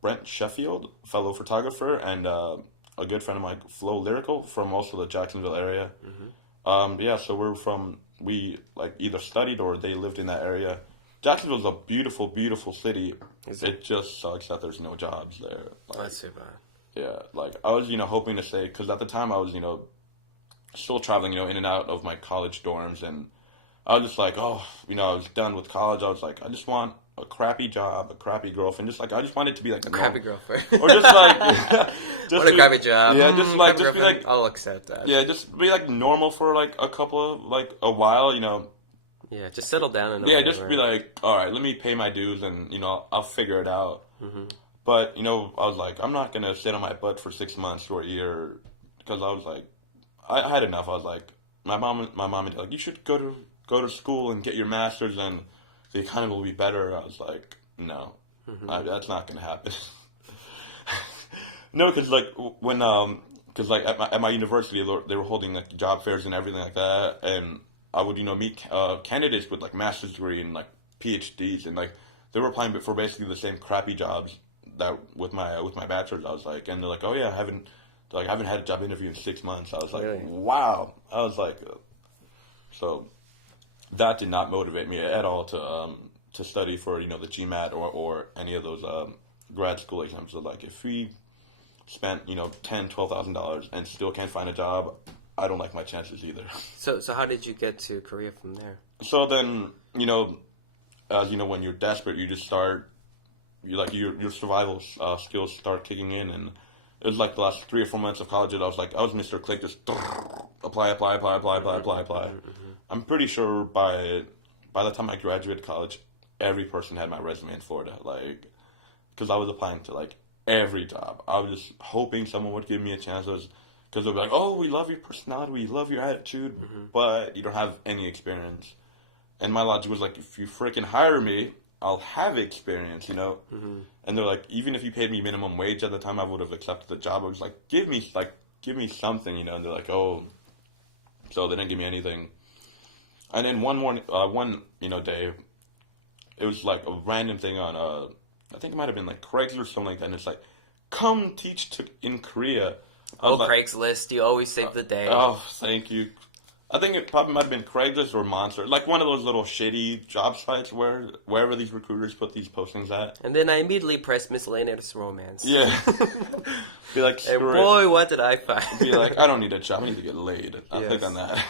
Brent Sheffield, fellow photographer, and a good friend of mine, Flo Lyrical, from also the Jacksonville area. Mm-hmm. So we like either studied or they lived in that area. Jacksonville's a beautiful, beautiful city. It just sucks that there's no jobs there. Like, that's too bad. Yeah, like I was, hoping to stay, because at the time I was, still traveling, in and out of my college dorms, and I was just like, I was done with college. I was like, I just want a crappy job, a crappy girlfriend, just like I just want it to be like a crappy girlfriend, or just like what a crappy job. Yeah, just be like, I'll accept that. Yeah, just be like normal for like a while, Yeah, just settle down. Be like, all right, let me pay my dues, and I'll figure it out. Mm-hmm. But I was like, I'm not gonna sit on my butt for 6 months or a year, because I was like, I had enough. I was like, my mom and dad, like, you should go to school and get your master's, and the economy will be better. I was like, no, that's not gonna happen. No, because like when because like at my university they were holding like job fairs and everything like that, and I would meet candidates with like master's degree and like PhDs, and like they were applying for basically the same crappy jobs that with my bachelor's. I was like, and they're like, oh yeah, I haven't had a job interview in 6 months. I was like, really? Wow. I was like, so that did not motivate me at all to study for the GMAT or any of those grad school exams. So like if we spent $10,000-$12,000 and still can't find a job, I don't like my chances either. So how did you get to Korea from there? So then when you're desperate, you just start your survival skills start kicking in, and it was like the last 3 or 4 months of college that I was Mr. Click, just apply. Mm-hmm. I'm pretty sure by the time I graduated college, every person had my resume in Florida, like, because I was applying to like every job. I was just hoping someone would give me a chance, because they'll be like, oh, we love your personality, we love your attitude, but you don't have any experience. And my logic was like, if you freaking hire me, I'll have experience, And they're like, even if you paid me minimum wage at the time, I would have accepted the job. I was like, give me something, And they're like, oh, so they didn't give me anything. And then one day, it was like a random thing on I think it might have been like Craigslist or something like that. And it's like, come teach in Korea. Craigslist, you always save the day. Oh, thank you. I think it probably might have been Craigslist or Monster. Like one of those little shitty job sites wherever these recruiters put these postings at. And then I immediately pressed miscellaneous romance. Yeah. Be like, and boy, what did I find? Be like, I don't need a job. I need to get laid. I'll click on that.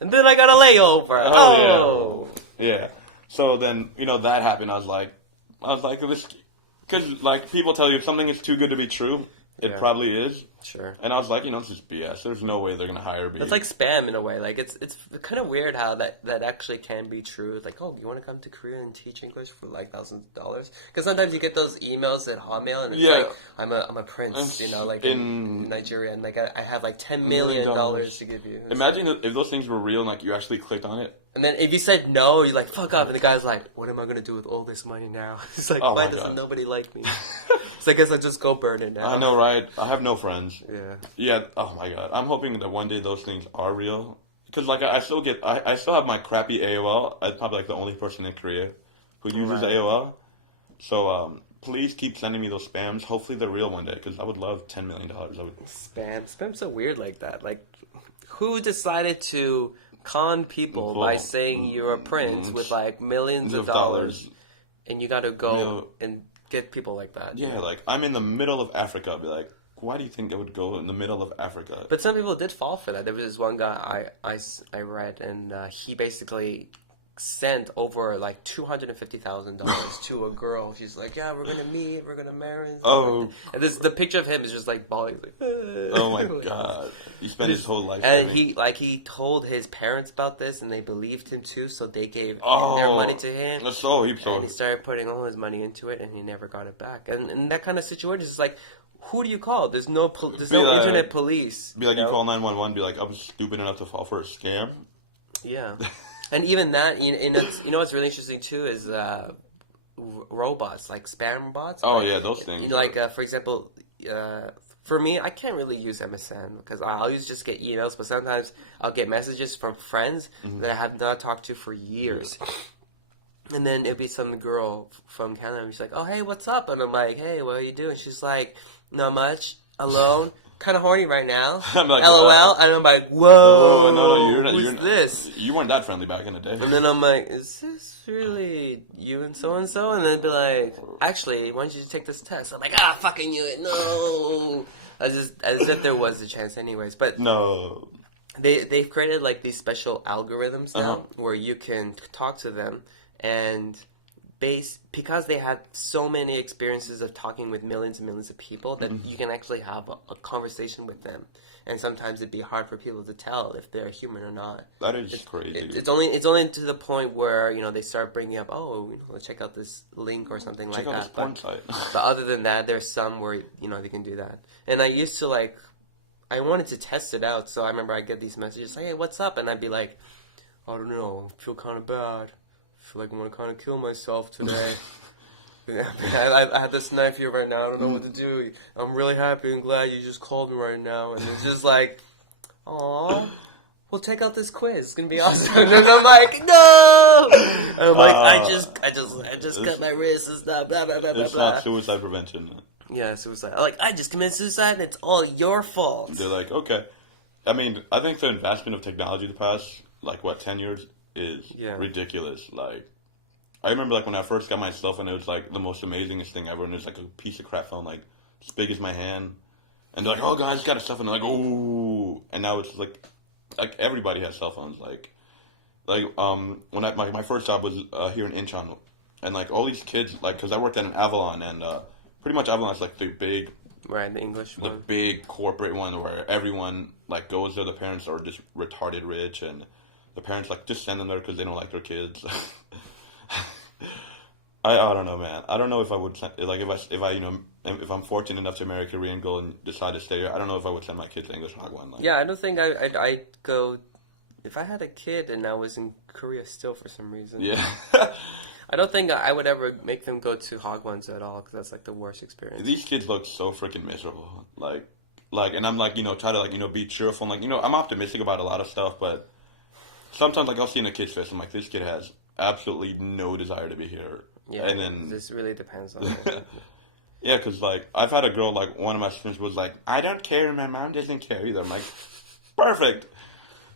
And then I got a layover. Oh. Yeah. So then, that happened. I was like, because like people tell you if something is too good to be true, it probably is. Sure. And I was like, this is BS. There's no way they're gonna hire me. It's like spam in a way. Like it's kind of weird how that actually can be true. It's like, oh, you want to come to Korea and teach English for like thousands of dollars? Because sometimes you get those emails at Hotmail and it's like, I'm a prince, like in Nigeria, and like I have like $10 million to give you. Imagine if those things were real and like you actually clicked on it. And then if you said no, you're like, fuck up. And the guy's like, what am I going to do with all this money now? It's like, why doesn't nobody like me? So I guess I'll just go burn it now. I know, right? I have no friends. Yeah. Yeah, oh my god. I'm hoping that one day those things are real. Because like I still have my crappy AOL. I'm probably like the only person in Korea who uses AOL. So please keep sending me those spams. Hopefully they're real one day because I would love $10 million. Spam's so weird like that. Like, who decided to con people by saying you're a prince with like millions of dollars and you gotta go and get people like that? Yeah, like I'm in the middle of Africa. I'd be like, why do you think I would go in the middle of Africa? But some people did fall for that. There was this one guy I read, and he basically sent over like $250,000 to a girl. She's like, yeah, we're gonna meet, we're gonna marry. And the picture of him is just like bawling. Like, oh my god! He spent his whole life. And he told his parents about this, and they believed him too. So they gave their money to him. And he started putting all his money into it, and he never got it back. And that kind of situation is like, who do you call? There's no internet police. Be like, you call 911. Be like, I was stupid enough to fall for a scam. Yeah. And even that, what's really interesting too is robots, like spam bots. Oh, yeah, those things. For example, for me, I can't really use MSN because I'll just get emails, but sometimes I'll get messages from friends that I have not talked to for years. And then it'll be some girl from Canada, and she's like, oh, hey, what's up? And I'm like, hey, what are you doing? She's like, not much, alone. Kind of horny right now. I'm like, LOL. And I'm like, whoa, no, who's this? You weren't that friendly back in the day. And then I'm like, is this really you and so-and-so? And then they'd be like, actually, why don't you take this test? I'm like, fucking you, no. As if there was a chance anyways. But no. They've created like these special algorithms now where you can talk to them and because they had so many experiences of talking with millions and millions of people that you can actually have a conversation with them. And sometimes it'd be hard for people to tell if they're human or not. That is crazy. It's only to the point where, they start bringing up, check out this link or something like that. Check out this porn site. But other than that, there's some where, they can do that. And I used to I wanted to test it out. So I remember I'd get these messages like, hey, what's up? And I'd be like, I don't know, I feel kind of bad. I feel like I want to kind of kill myself today. I have this knife here right now. I don't know what to do. I'm really happy and glad you just called me right now. And it's just like, aw, well, check out this quiz. It's going to be awesome. And I'm like, no! And I'm like, I just cut my wrist and stuff, blah, blah, blah, blah, It's not suicide prevention. Yeah, suicide. I just committed suicide and it's all your fault. They're like, okay. I mean, I think the investment of technology the past, 10 years is ridiculous. I remember when I first got my cell phone, it was the most amazingest thing ever, and it was a piece of crap phone, as big as my hand. And they're like, oh, guys, got a cell phone. They're like, oh. And now it's everybody has cell phones. When my first job was here in Incheon, and all these kids, because I worked at an Avalon, and pretty much Avalon's the big, right, the English one, the big corporate one where everyone goes there. The parents are just retarded rich, and the parents just send them there because they don't like their kids. I don't know, man. I don't know if I would send, if I'm fortunate enough to marry a Korean girl and decide to stay here. I don't know if I would send my kid to English Hagwon. Yeah, I don't think I'd go if I had a kid and I was in Korea still for some reason. Yeah. I don't think I would ever make them go to Hagwons at all because that's the worst experience. These kids look so freaking miserable. And I'm try to be cheerful. And, I'm optimistic about a lot of stuff, but sometimes I'll see in a kid's face, I'm like, this kid has absolutely no desire to be here. Yeah, and then this really depends on it. Yeah, because, like, I've had a girl, like, one of my students was like, I don't care, my mom doesn't care either. I'm like, perfect.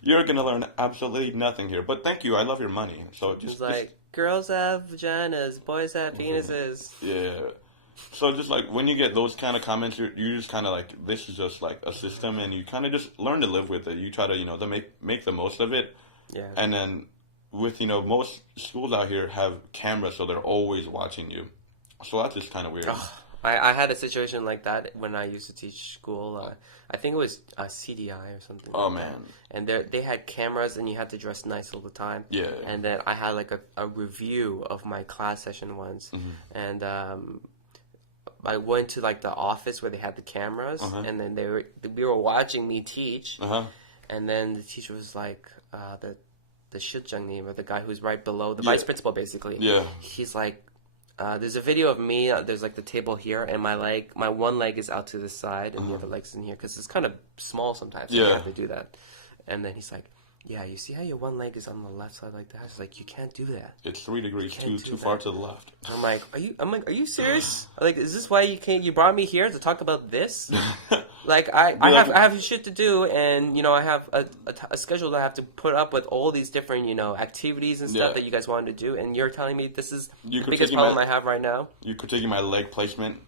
You're going to learn absolutely nothing here. But thank you, I love your money. So It's like, girls have vaginas, boys have penises. Yeah. So just, like, when you get those kind of comments, you just kind of, like, this is just, like, a system, and you kind of just learn to live with it. You try to, to make the most of it. Yeah. And then with, most schools out here have cameras, so they're always watching you. So that's just kind of weird. Oh, I had a situation like that when I used to teach school. I think it was CDI or something. Oh, man. And they had cameras, and you had to dress nice all the time. Yeah. And then I had like a review of my class session once. And I went to like the office where they had the cameras, and then we were watching me teach. And then the teacher was like, the shitjungni, or the guy who's right below the vice principal, basically. Yeah. He's like, there's a video of me. There's like the table here, and my one leg is out to the side, and the other leg's in here because it's kind of small sometimes. So you have to do that. And then he's like, "Yeah, you see how your one leg is on the left side like that? It's like you can't do that. It's 3 degrees too far to the left." I'm like, are you serious? Like, is this why you brought me here to talk about this? Like, I have shit to do, and I have a schedule that I have to put up with all these different activities and stuff that you guys wanted to do, and you're telling me this is the biggest problem I have right now. You critiquing my leg placement.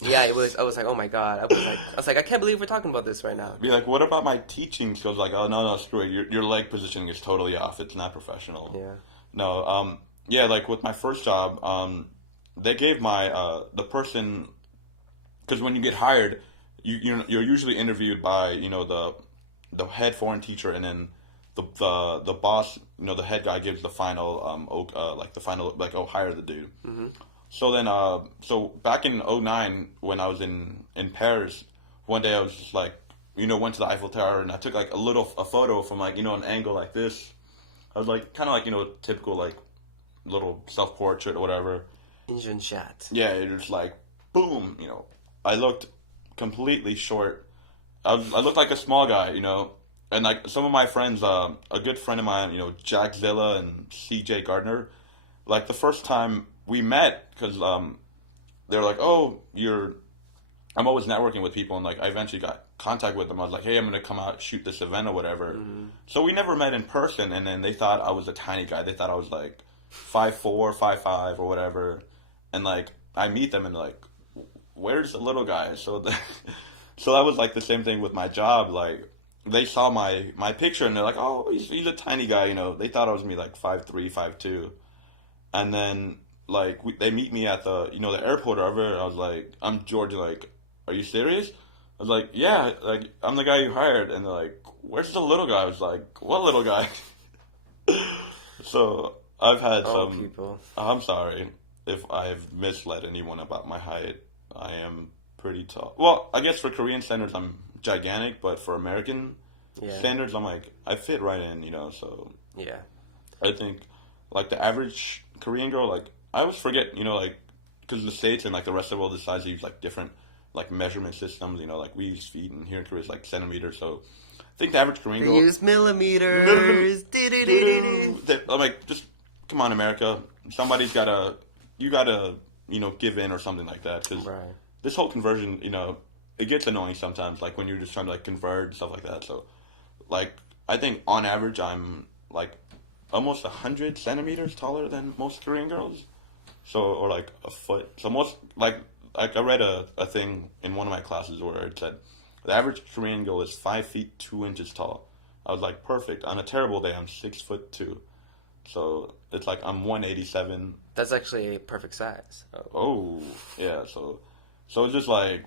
Yeah, I was like, oh my god. I was like, I can't believe we're talking about this right now. Be like, what about my teaching skills? Like, oh no, screw it. Your leg positioning is totally off. It's not professional. Yeah. No. Yeah. Like with my first job, they gave my the person, because when you get hired, you're usually interviewed by the head foreign teacher, and then the boss, the head guy gives the final hire the dude. So then, so back in 2009, when I was in Paris, one day I was just like, went to the Eiffel Tower, and I took like a photo from like, an angle like this. I was like, kind of like, typical like little self-portrait or whatever. Indian shot. Yeah, it was like, boom, I looked completely short. I looked like a small guy, and like some of my friends, a good friend of mine, Jack Zilla and CJ Gardner, like the first time we met, because they're like, oh, I'm always networking with people, and like I eventually got contact with them. I was like, hey, I'm gonna come out shoot this event or whatever. So we never met in person, and then they thought I was a tiny guy. They thought I was like 5'4", 5'5", or whatever, and like I meet them and like, where's the little guy? So so that was like the same thing with my job. Like they saw my picture and they're like, oh, he's a tiny guy. They thought I was me like 5'3", 5'2", and then like they meet me at the the airport or whatever. I was like, I'm George. Like, are you serious? I was like, yeah, like I'm the guy you hired. And they're like, where's the little guy? I was like, what little guy? So I've had some people. I'm sorry if I've misled anyone about my height. I am pretty tall. Well, I guess for Korean standards I'm gigantic, but for American standards I'm like, I fit right in, so yeah. I think like the average Korean girl, like I always forget, like, because the States and like the rest of the world decides to use like different like measurement systems, like we use feet, and here in Korea it's like centimeters. So I think the average Korean girl use millimeters. I'm like, just come on, America. Somebody's gotta give in or something like that, because this whole conversion, it gets annoying sometimes. Like when you're just trying to like convert and stuff like that. So like I think on average I'm like almost 100 centimeters taller than most Korean girls. So, or like a foot. So most, like I read a thing in one of my classes where it said the average Korean girl is 5 feet 2 inches tall. I was like, perfect. On a terrible day, I'm 6'2". So it's like I'm 187. That's actually a perfect size. Oh, yeah. So it's just like,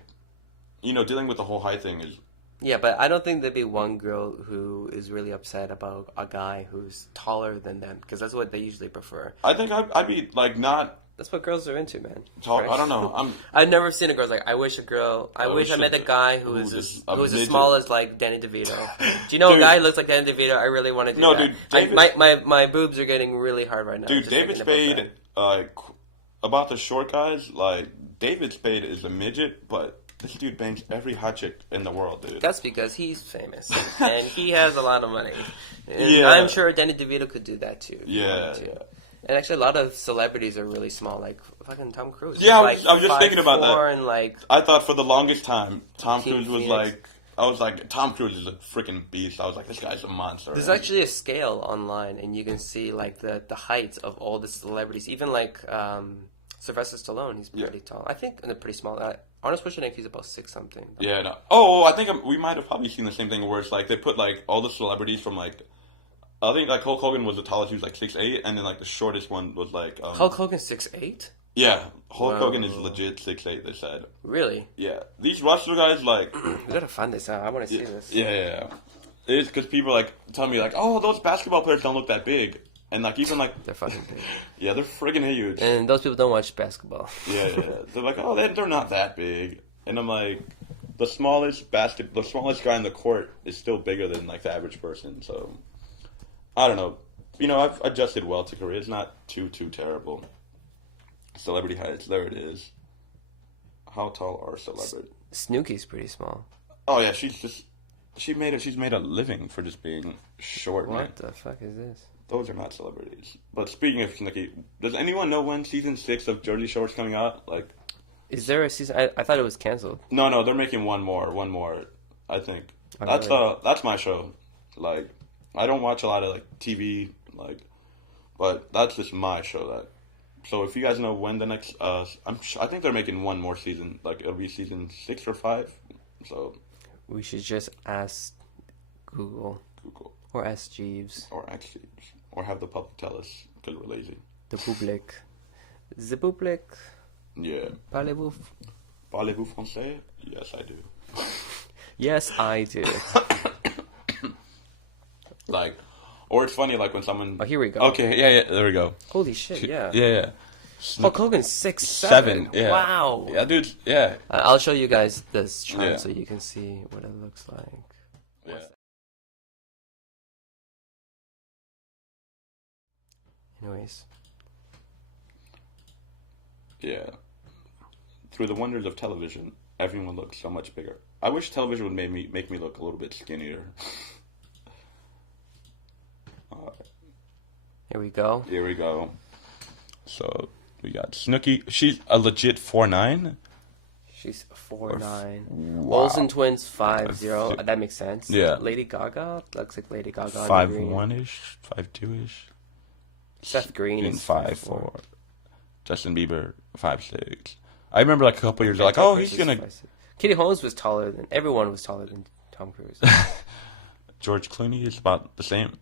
dealing with the whole height thing is. Yeah, but I don't think there'd be one girl who is really upset about a guy who's taller than them, because that's what they usually prefer. I think I'd be like not. That's what girls are into, man. Tall, right? I don't know. I've never seen a girl's like, I wish I met a guy who was as small as like Danny DeVito. Do you know a guy who looks like Danny DeVito? I really want to do that. Dude, my boobs are getting really hard right now. Dude, David Spade, about the short guys, like David Spade is a midget, but this dude bangs every hot chick in the world, dude. That's because he's famous and he has a lot of money. And I'm sure Danny DeVito could do that too. Yeah. And actually, a lot of celebrities are really small, like fucking Tom Cruise. Yeah, like I was just thinking about that. And like, I thought for the longest time, Tom Cruise was Phoenix. like, I was like, Tom Cruise is a freaking beast. I was like, this guy's a monster. There's actually a scale online, and you can see like the height of all the celebrities. Even like Sylvester Stallone, he's pretty tall. I think they're pretty small. Arnold Schwarzenegger, he's about 6 something. Yeah. No. Oh, I think we might have probably seen the same thing where it's like they put like all the celebrities from like. I think like Hulk Hogan was the tallest. He was like 6'8", and then like the shortest one was like. Hulk Hogan 6'8"? Yeah, Hulk Hogan is legit 6'8". They said. Really? Yeah, these wrestler guys like. We gotta find this out. I want to see this. Yeah. It is because people like tell me like, oh, those basketball players don't look that big, and like even like they're fucking big. Yeah, they're friggin' huge. And those people don't watch basketball. Yeah. They're like, oh, they're not that big, and I'm like, the smallest guy in the court is still bigger than like the average person. So, I don't know. You know, I've adjusted well to Korea. It's not too terrible. Celebrity heights, there it is. How tall are celebrities? Snooki's pretty small. Oh yeah, she's made a living for just being short. What the fuck is this? Those are not celebrities. But speaking of Snooki, does anyone know when season 6 of Jersey Shore's coming out? Like, is there a season? I thought it was canceled. No, they're making one more. I think that's my show. Like, I don't watch a lot of like TV, like, but that's just my show. That. So if you guys know when the next, I think they're making one more season. Like it'll be season 6 or 5. So we should just ask Google. Or ask Jeeves. Or have the public tell us because we're lazy. The public. The public. Yeah. Parlez-vous français? Yes, I do. Yes, I do. Like, or it's funny, like when someone. Oh, here we go. Okay, yeah, there we go. Holy shit, yeah. Yeah. Hulk Hogan's 6'7". Yeah. Wow. Yeah, dude. Yeah. I'll show you guys this chart so you can see what it looks like. Yeah. Anyways. Yeah. Through the wonders of television, everyone looks so much bigger. I wish television would make me look a little bit skinnier. Here we go. So we got Snooki. She's a legit 4'9". She's 4'9". Wow. Olsen twins 5'0". That makes sense. Yeah. Lady Gaga looks like Lady Gaga. 5'1"ish, 5'2"ish. Seth Green is 5'4". Justin Bieber 5'6". I remember like a couple years ago, like, oh, he's gonna. Katie Holmes was taller than everyone was taller than Tom Cruise. George Clooney is about the same.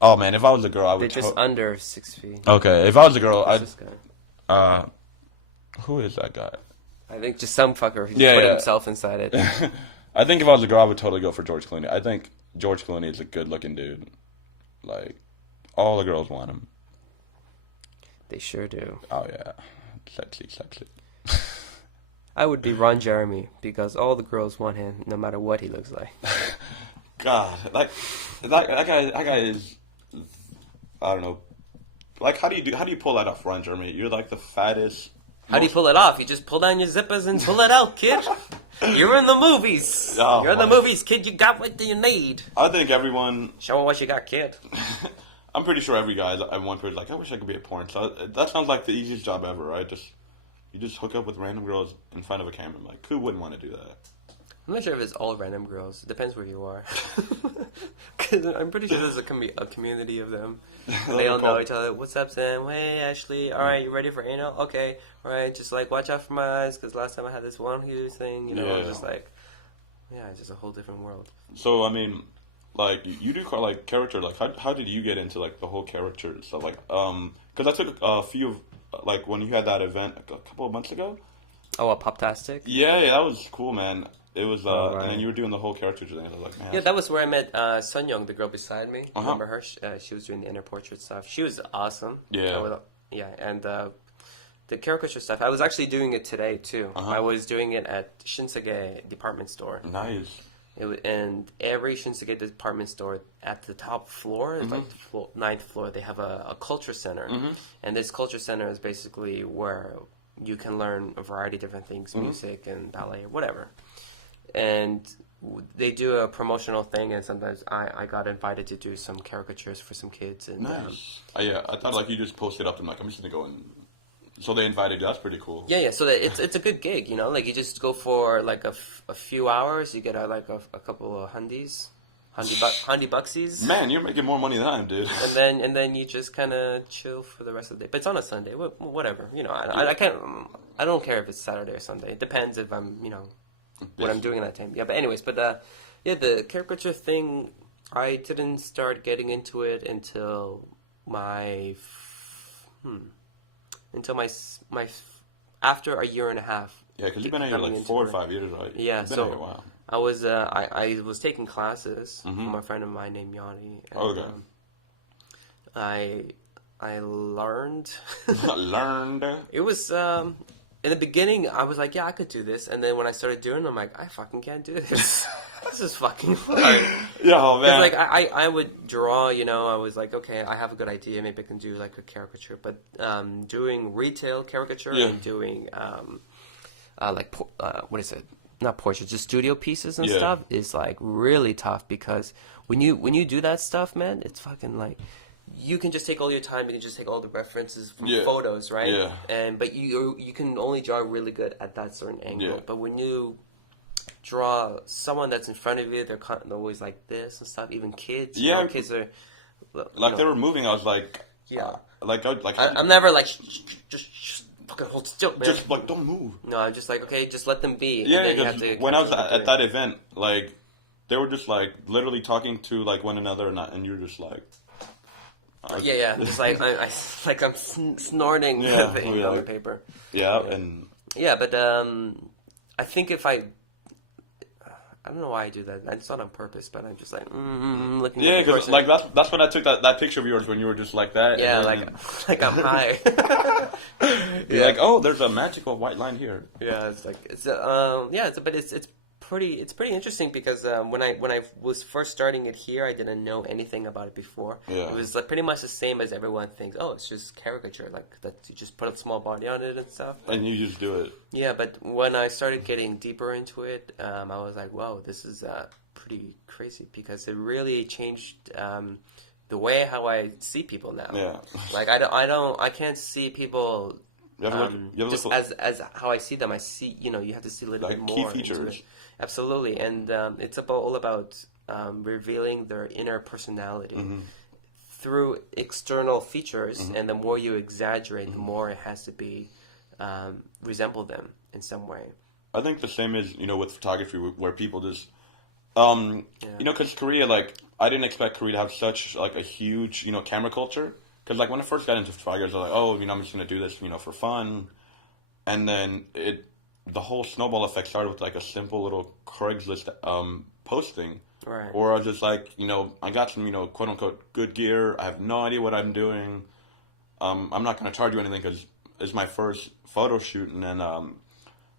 Oh man, if I was a girl, I would. They're just under 6 feet. Okay, if I was a girl, I'd. Who is that guy? I think just some fucker who put himself inside it. I think if I was a girl, I would totally go for George Clooney. I think George Clooney is a good-looking dude. Like, all the girls want him. They sure do. Oh yeah, sexy. I would be Ron Jeremy because all the girls want him, no matter what he looks like. God, like that guy is. I don't know. Like, how do you pull that off, Ron Jeremy? You're like the fattest. How do you pull it off? You just pull down your zippers and pull it out, kid. You're in the movies. Oh, You're in the movies, kid. You got what you need. I think everyone. Show them what you got, kid. I'm pretty sure every guy at one point is like, I wish I could be a porn star. That sounds like the easiest job ever, right? You just hook up with random girls in front of a camera. Like, who wouldn't want to do that? I'm not sure if it's all random girls. It depends where you are. Because I'm pretty sure there's a community of them. They all know each other. What's up, Sam? Hey, Ashley. All right, you ready for anal? Okay. All right, just like watch out for my eyes because last time I had this one huge thing. You know, just like, it's just a whole different world. So, I mean, like, you do like character. Like, how did you get into like the whole character stuff? Like, because I took a few of, like, when you had that event a couple of months ago. Oh, a Poptastic? Yeah, that was cool, man. It was, right. And then you were doing the whole character thing. I was like, man. Yeah, that was where I met Sun Young, the girl beside me. Remember her? She was doing the inner portrait stuff. She was awesome. Yeah. And the caricature stuff, I was actually doing it today, too. I was doing it at Shinsegae department store. Nice. And every Shinsegae department store at the top floor, like the 9th floor, they have a culture center. And this culture center is basically where you can learn a variety of different things, music and ballet or whatever. And they do a promotional thing, and sometimes I got invited to do some caricatures for some kids. And nice. I thought like you just posted up and like I'm just gonna go and. So they invited you. That's pretty cool. Yeah. So it's a good gig, you know. Like you just go for like a few hours. You get like a couple of hundy bucksies. Man, you're making more money than I am, dude. And then you just kind of chill for the rest of the day. But it's on a Sunday. Whatever, you know. I can't. I don't care if it's Saturday or Sunday. It depends if I'm, you know, what I'm doing at that time. Yeah. But anyways, yeah, the caricature thing. I didn't start getting into it until my after a year and a half. Yeah, because you've been here like 4 or 5 years, right? Yeah, so here a while. I was I was taking classes from a friend of mine named Yanni. And, okay. I learned. Learned. It was in the beginning. I was like, yeah, I could do this, and then when I started doing it, I'm like, I fucking can't do this. This is fucking hard. Yeah, man. Like I would draw, you know. I was like, okay, I have a good idea. Maybe I can do like a caricature. But doing retail caricature and doing what is it? Not portraits, just studio pieces and stuff is like really tough because when you do that stuff, man, it's fucking like you can just take all your time. You can just take all the references from photos, right? Yeah. But you can only draw really good at that certain angle. But when you draw someone that's in front of you, they're always like this and stuff. Even kids, yeah, you know, kids are like they were moving. I was like, I'm never like just fucking hold still, man. Just like don't move. No, I'm just like okay, just let them be. Yeah, because when I was at that event, like they were just like literally talking to like one another, and you're just like. Just like I'm snorting the ink on the paper. Yeah, but I think if I don't know why I do that. It's not on purpose, but I'm just like looking. Yeah, because like that's when I took that picture of yours when you were just like that. Yeah, like I'm high. You're like, oh, there's a magical white line here. Yeah, it's like it's pretty interesting because when I was first starting it here, I didn't know anything about it before. Yeah. It was like pretty much the same as everyone thinks. Oh, it's just caricature, like that. You just put a small body on it and stuff. And you just do it. Yeah, but when I started getting deeper into it, I was like, "Whoa, this is pretty crazy," because it really changed the way how I see people now. Yeah. Like I can't see people. Just as how I see them, I see, you know, you have to see a little bit more. Key features. Absolutely, and it's all about revealing their inner personality through external features, and the more you exaggerate, the more it has to be resemble them in some way. I think the same is, you know, with photography, where people just, you know, because Korea, like, I didn't expect Korea to have such, like, a huge, you know, camera culture. Because, like, when I first got into photography, I was like, oh, you know, I'm just going to do this, you know, for fun. And then the whole snowball effect started with, like, a simple little Craigslist posting. Right. Or I was just like, you know, I got some, you know, quote-unquote good gear. I have no idea what I'm doing. I'm not going to charge you anything because it's my first photo shoot. And then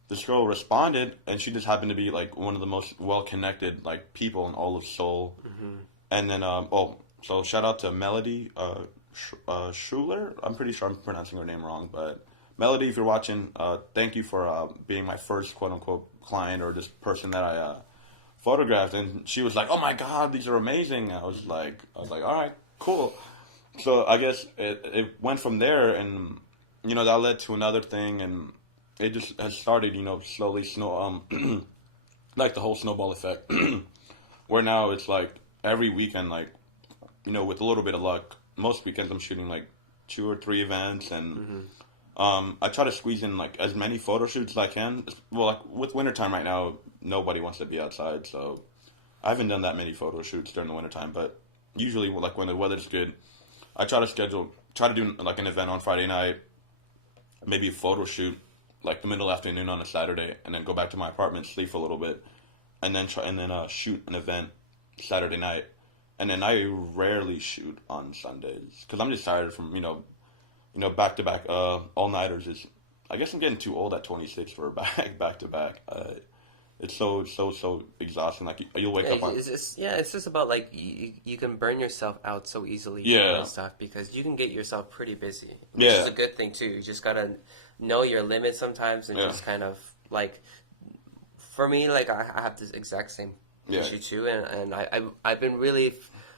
this girl responded, and she just happened to be, like, one of the most well-connected, like, people in all of Seoul. And then, so shout out to Melody, Schuler. I'm pretty sure I'm pronouncing her name wrong, but Melody, if you're watching, thank you for being my first quote-unquote client or just person that I photographed. And she was like, oh my god, these are amazing. I was like, all right, cool. So I guess it went from there, and you know, that led to another thing, and it just has started, you know, slowly like the whole snowball effect where now it's like every weekend, like, you know, with a little bit of luck, most weekends I'm shooting like 2 or 3 events, and I try to squeeze in like as many photo shoots as I can. Well, like with wintertime right now, nobody wants to be outside, so I haven't done that many photo shoots during the wintertime, but usually like when the weather's good, I try to do like an event on Friday night, maybe a photo shoot like the middle afternoon on a Saturday, and then go back to my apartment, sleep for a little bit, and then shoot an event Saturday night. And then I rarely shoot on Sundays because I'm just tired from, you know, back to back all nighters. I guess I'm getting too old at 26 for back to back. It's so exhausting. Like you'll wake up on. It's just about like you can burn yourself out so easily. And stuff because you can get yourself pretty busy, which is a good thing too. You just gotta know your limits sometimes and just kind of like. For me, like I have this exact same issue too, and I've been really.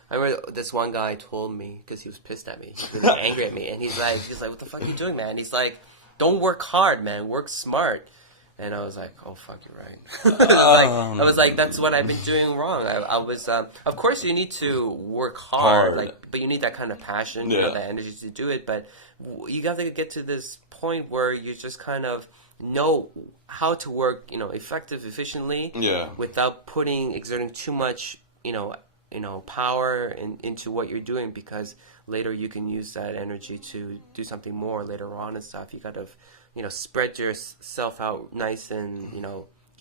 I remember this one guy told me because he was pissed at me, really angry at me, and he's like, "What the fuck are you doing, man?" He's like, "Don't work hard, man. Work smart." And I was like, "Oh fuck, you're right." I was like, "That's what I've been doing wrong." I was, of course, you need to work hard, but you need that kind of passion, that energy to do it. But you got to get to this point where you just kind of know how to work, efficiently, without exerting too much, power into what you're doing, because later you can use that energy to do something more later on and stuff. You got to spread yourself out nice and,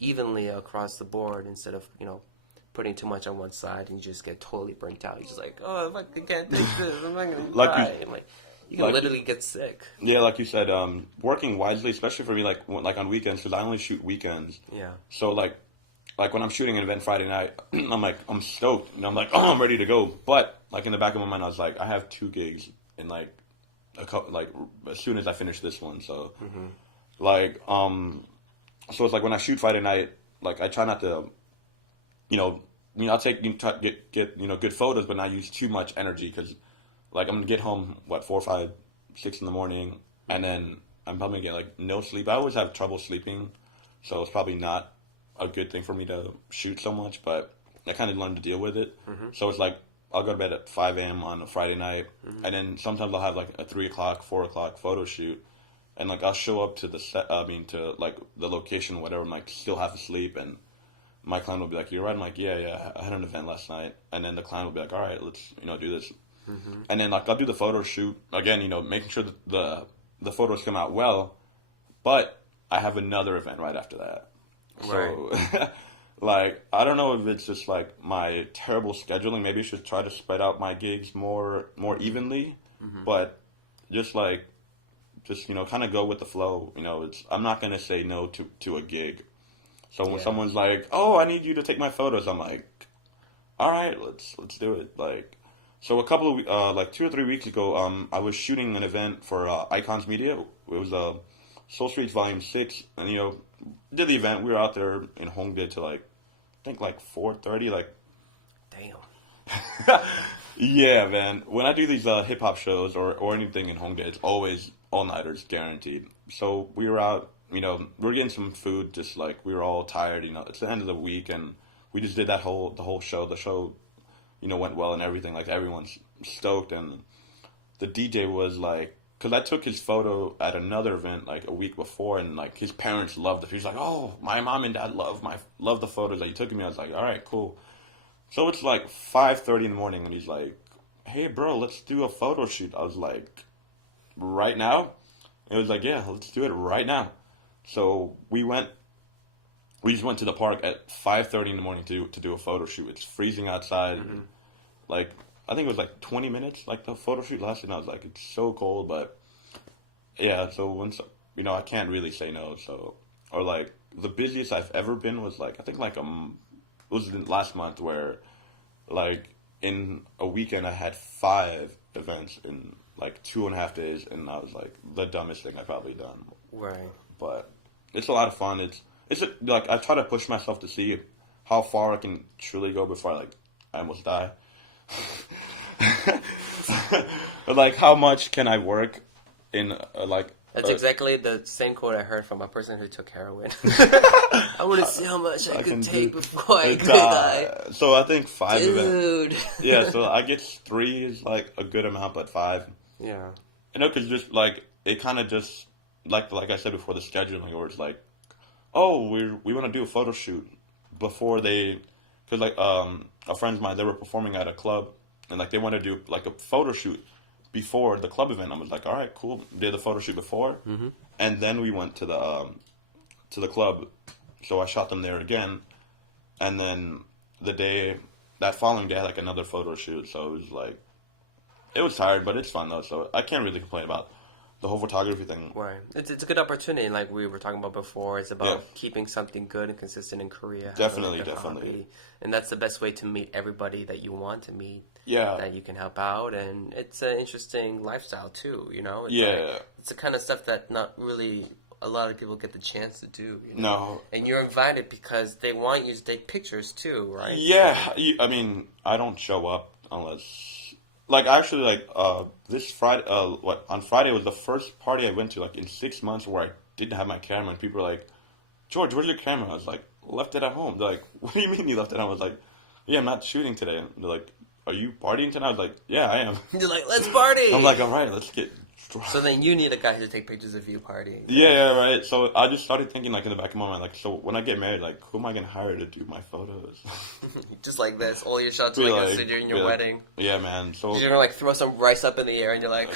evenly across the board instead of, putting too much on one side and you just get totally burnt out. You're just like, oh, I can't take this. I'm not going to die. You can literally get sick. Yeah, like you said, working wisely, especially for me, like on weekends, because I only shoot weekends. Yeah. So, like when I'm shooting an event Friday night, I'm stoked. I'm like, oh, I'm ready to go. But, in the back of my mind, I was like, I have 2 gigs in, a couple, as soon as I finish this one, so so it's like when I shoot Friday night, I try not to, I'll try to get good photos, but not use too much energy, because I'm gonna get home 4, 5, 6 in the morning, and then I'm probably gonna get no sleep. I always have trouble sleeping, so it's probably not a good thing for me to shoot so much, but I kind of learned to deal with it. So it's I'll go to bed at 5 a.m. on a Friday night, and then sometimes I'll have a 3 o'clock, 4 o'clock photo shoot, and I'll show up to the set. To the location, whatever. I'm still half asleep, and my client will be like, "You're right." I'm like, "Yeah, I had an event last night," and then the client will be like, "All right, let's do this," and then I'll do the photo shoot again, making sure that the photos come out well, but I have another event right after that, so. Right. I don't know if it's just my terrible scheduling. Maybe I should try to spread out my gigs more evenly, but just kind of go with the flow. I'm not gonna say no to a gig. So when someone's like, "Oh, I need you to take my photos," I'm like, "All right, let's do it." So a couple of 2 or 3 weeks ago, I was shooting an event for Icons Media. It was Soul Streets Volume 6, and did the event. We were out there in Hongdae till I think 4:30. Damn. Yeah, man. When I do these hip hop shows or anything in Hongdae, it's always all nighters guaranteed. So we were out. We were getting some food. Just we were all tired. It's the end of the week, and we just did the whole show. The show, went well and everything. Everyone's stoked, and the DJ was because I took his photo at another event a week before, and his parents loved it. He was like, "Oh, my mom and dad love the photos that you took of me." I was like, "All right, cool." So it's 5:30 in the morning, and he's like, "Hey, bro, let's do a photo shoot." I was like, "Right now?" It was like, "Yeah, let's do it right now." So we just went to the park at 5:30 in the morning to do a photo shoot. It's freezing outside. I think it was 20 minutes, the photo shoot lasted, and I was like, it's so cold, but yeah, so once, I can't really say no, so, or the busiest I've ever been was I think it was last month where, in a weekend I had 5 events in 2.5 days, and I was the dumbest thing I've probably done. Right. But it's a lot of fun. It's I try to push myself to see how far I can truly go before I almost die. But how much can I work in That's exactly the same quote I heard from a person who took heroin. I want to see how much I could take before I could die. So I think 5 Dude. events. Yeah, so I guess 3 is a good amount, but 5. Yeah. Because just it kind of just like I said before, the scheduling, where it's oh, we want to do a photo shoot before they, because a friend of mine, they were performing at a club, and they want to do a photo shoot before the club event. I was like, all right, cool. Did the photo shoot before, and then we went to the club. So I shot them there again, and then that following day, I had another photo shoot. So it was tired, but it's fun though. So I can't really complain about the whole photography thing. Right. It's a good opportunity, like we were talking about before. It's about keeping something good and consistent in Korea. Definitely. And that's the best way to meet everybody that you want to meet. Yeah. That you can help out, and it's an interesting lifestyle too. It's yeah. It's the kind of stuff that not really a lot of people get the chance to do. No. And you're invited because they want you to take pictures too, right? Yeah, I mean, I don't show up unless, like, actually, like, this Friday, on Friday was the first party I went to, like, in 6 months where I didn't have my camera, and people were like, George, where's your camera? I was like, left it at home. They're like, what do you mean you left it at home? I was like, yeah, I'm not shooting today. And they're like, are you partying tonight? I was like, yeah, I am. You're like, let's party! I'm like, all right, let's get drunk. So then you need a guy to take pictures of you partying. Yeah, right. So I just started thinking, like, in the back of my mind, like, so when I get married, like, who am I going to hire to do my photos? Just like this. All your shots are like considered in your wedding. Yeah, man. So you're going to, like, throw some rice up in the air and you're like,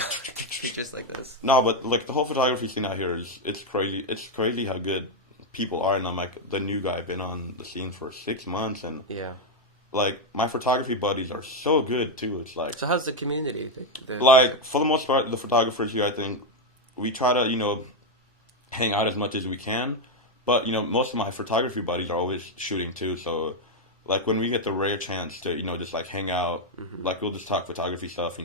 just like this. No, but, like, the whole photography scene out here it's crazy. It's crazy how good people are. And I'm, like, the new guy. I've been on the scene for 6 months. And, like, my photography buddies are so good, too. It's like... So how's the community? Like, for the most part, the photographers here, I think, we try to, hang out as much as we can. But, most of my photography buddies are always shooting, too. So, like, when we get the rare chance to, just, like, hang out, like, we'll just talk photography stuff,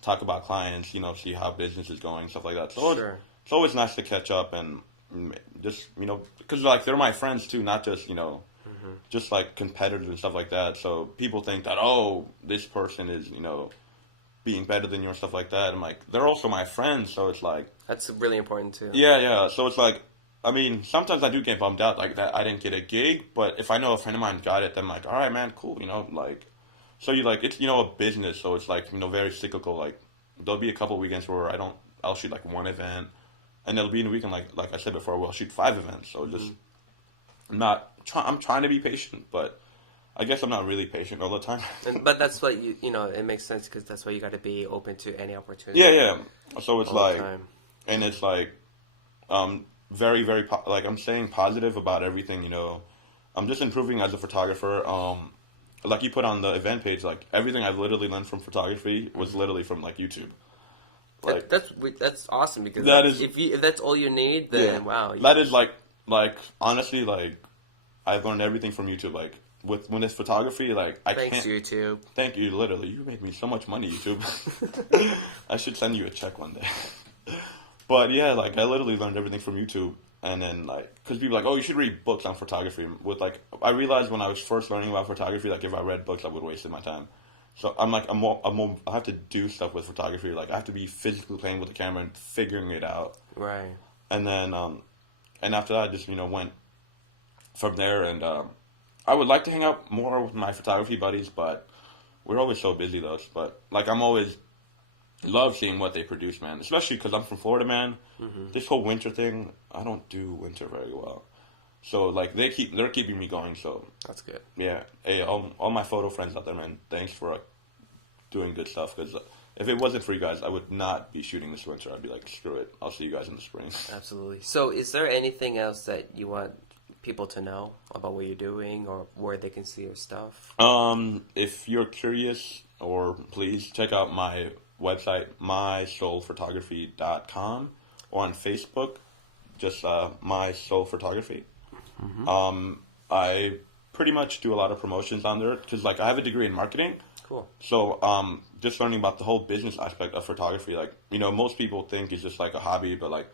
talk about clients, see how business is going, stuff like that. So it's always nice to catch up and just, because, like, they're my friends, too, not just, just, like, competitors and stuff like that. So people think that, oh, this person is, being better than you and stuff like that. I'm like, they're also my friends, so it's like... That's really important, too. Yeah. So it's like, I mean, sometimes I do get bummed out, like, that I didn't get a gig, but if I know a friend of mine got it, then I'm like, all right, man, cool, like... So, it's, a business, so it's, like, very cyclical. Like, there'll be a couple weekends where I'll shoot, like, one event, and there'll be in a weekend, like I said before, we'll shoot 5 events, so just... I'm trying to be patient, but... I guess I'm not really patient all the time. But that's what it makes sense because that's why you got to be open to any opportunity. Yeah. So it's like, and it's like, very, very, like I'm staying positive about everything, I'm just improving as a photographer. Like you put on the event page, like everything I've literally learned from photography was literally from like YouTube. Like that's awesome because if that's all you need, then wow. That is like honestly, like I've learned everything from YouTube, like. When it's photography, like I can't. Thanks, YouTube. Thank you, literally. You made me so much money, YouTube. I should send you a check one day. But yeah, like I literally learned everything from YouTube, and then like, because people are like, oh, you should read books on photography. With like, I realized when I was first learning about photography, like if I read books, I would waste my time. So I'm like, I have to do stuff with photography. Like I have to be physically playing with the camera and figuring it out. Right. And then, and after that, I just went from there and. I would like to hang out more with my photography buddies, but we're always so busy, though. But, like, I'm always love seeing what they produce, man. Especially because I'm from Florida, man. Mm-hmm. This whole winter thing, I don't do winter very well. So, like, they're keeping me going, so. That's good. Yeah. Hey, all my photo friends out there, man, thanks for doing good stuff. Because if it wasn't for you guys, I would not be shooting this winter. I'd be like, screw it. I'll see you guys in the spring. Absolutely. So, is there anything else that you want people to know about what you're doing or where they can see your stuff? If you're curious, or please check out my website, mysoulphotography.com, or on Facebook, just My Soul Photography. Mm-hmm. I pretty much do a lot of promotions on there because, like, I have a degree in marketing. Cool. So, just learning about the whole business aspect of photography, like, most people think it's just like a hobby, but like.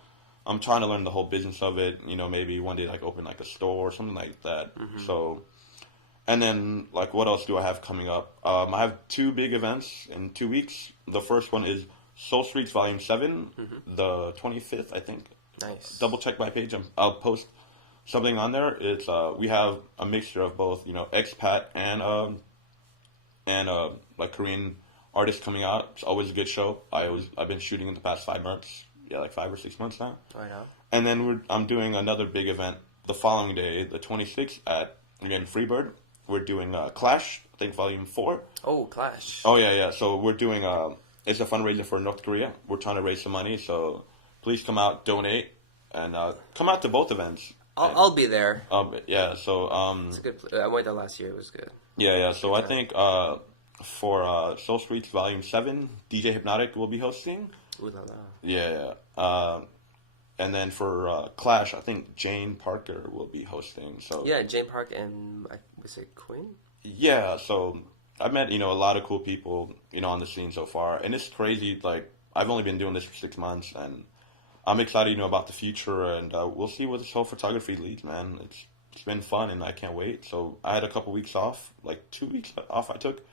I'm trying to learn the whole business of it, maybe one day, like, open, like, a store or something like that. Mm-hmm. So, and then, like, what else do I have coming up? I have 2 big events in 2 weeks. The first one is Soul Streets Volume 7, the 25th, I think. Nice. Double check my page. I'll post something on there. It's, we have a mixture of both, expat and like, Korean artists coming out. It's always a good show. I've been shooting in the past 5 months. Yeah, like 5 or 6 months now. Right on. And then I'm doing another big event the following day, the 26th, at, again, Freebird. We're doing Clash, I think Volume 4. Oh, Clash. Oh, yeah. So we're doing, it's a fundraiser for North Korea. We're trying to raise some money, so please come out, donate, and come out to both events. I'll be there. Yeah, so... it's a good. I went there last year. It was good. Yeah. So I think for Soul Streets Volume 7, DJ Hypnotic will be hosting. Ooh la la. Yeah. And then for Clash, I think Jane Parker will be hosting. So yeah, Jane Parker and was it Queen? Yeah. So I've met a lot of cool people on the scene so far, and it's crazy. Like I've only been doing this for 6 months, and I'm excited, about the future, and we'll see where this whole photography leads, man. It's been fun, and I can't wait. So I had a couple weeks off, like 2 weeks off I took.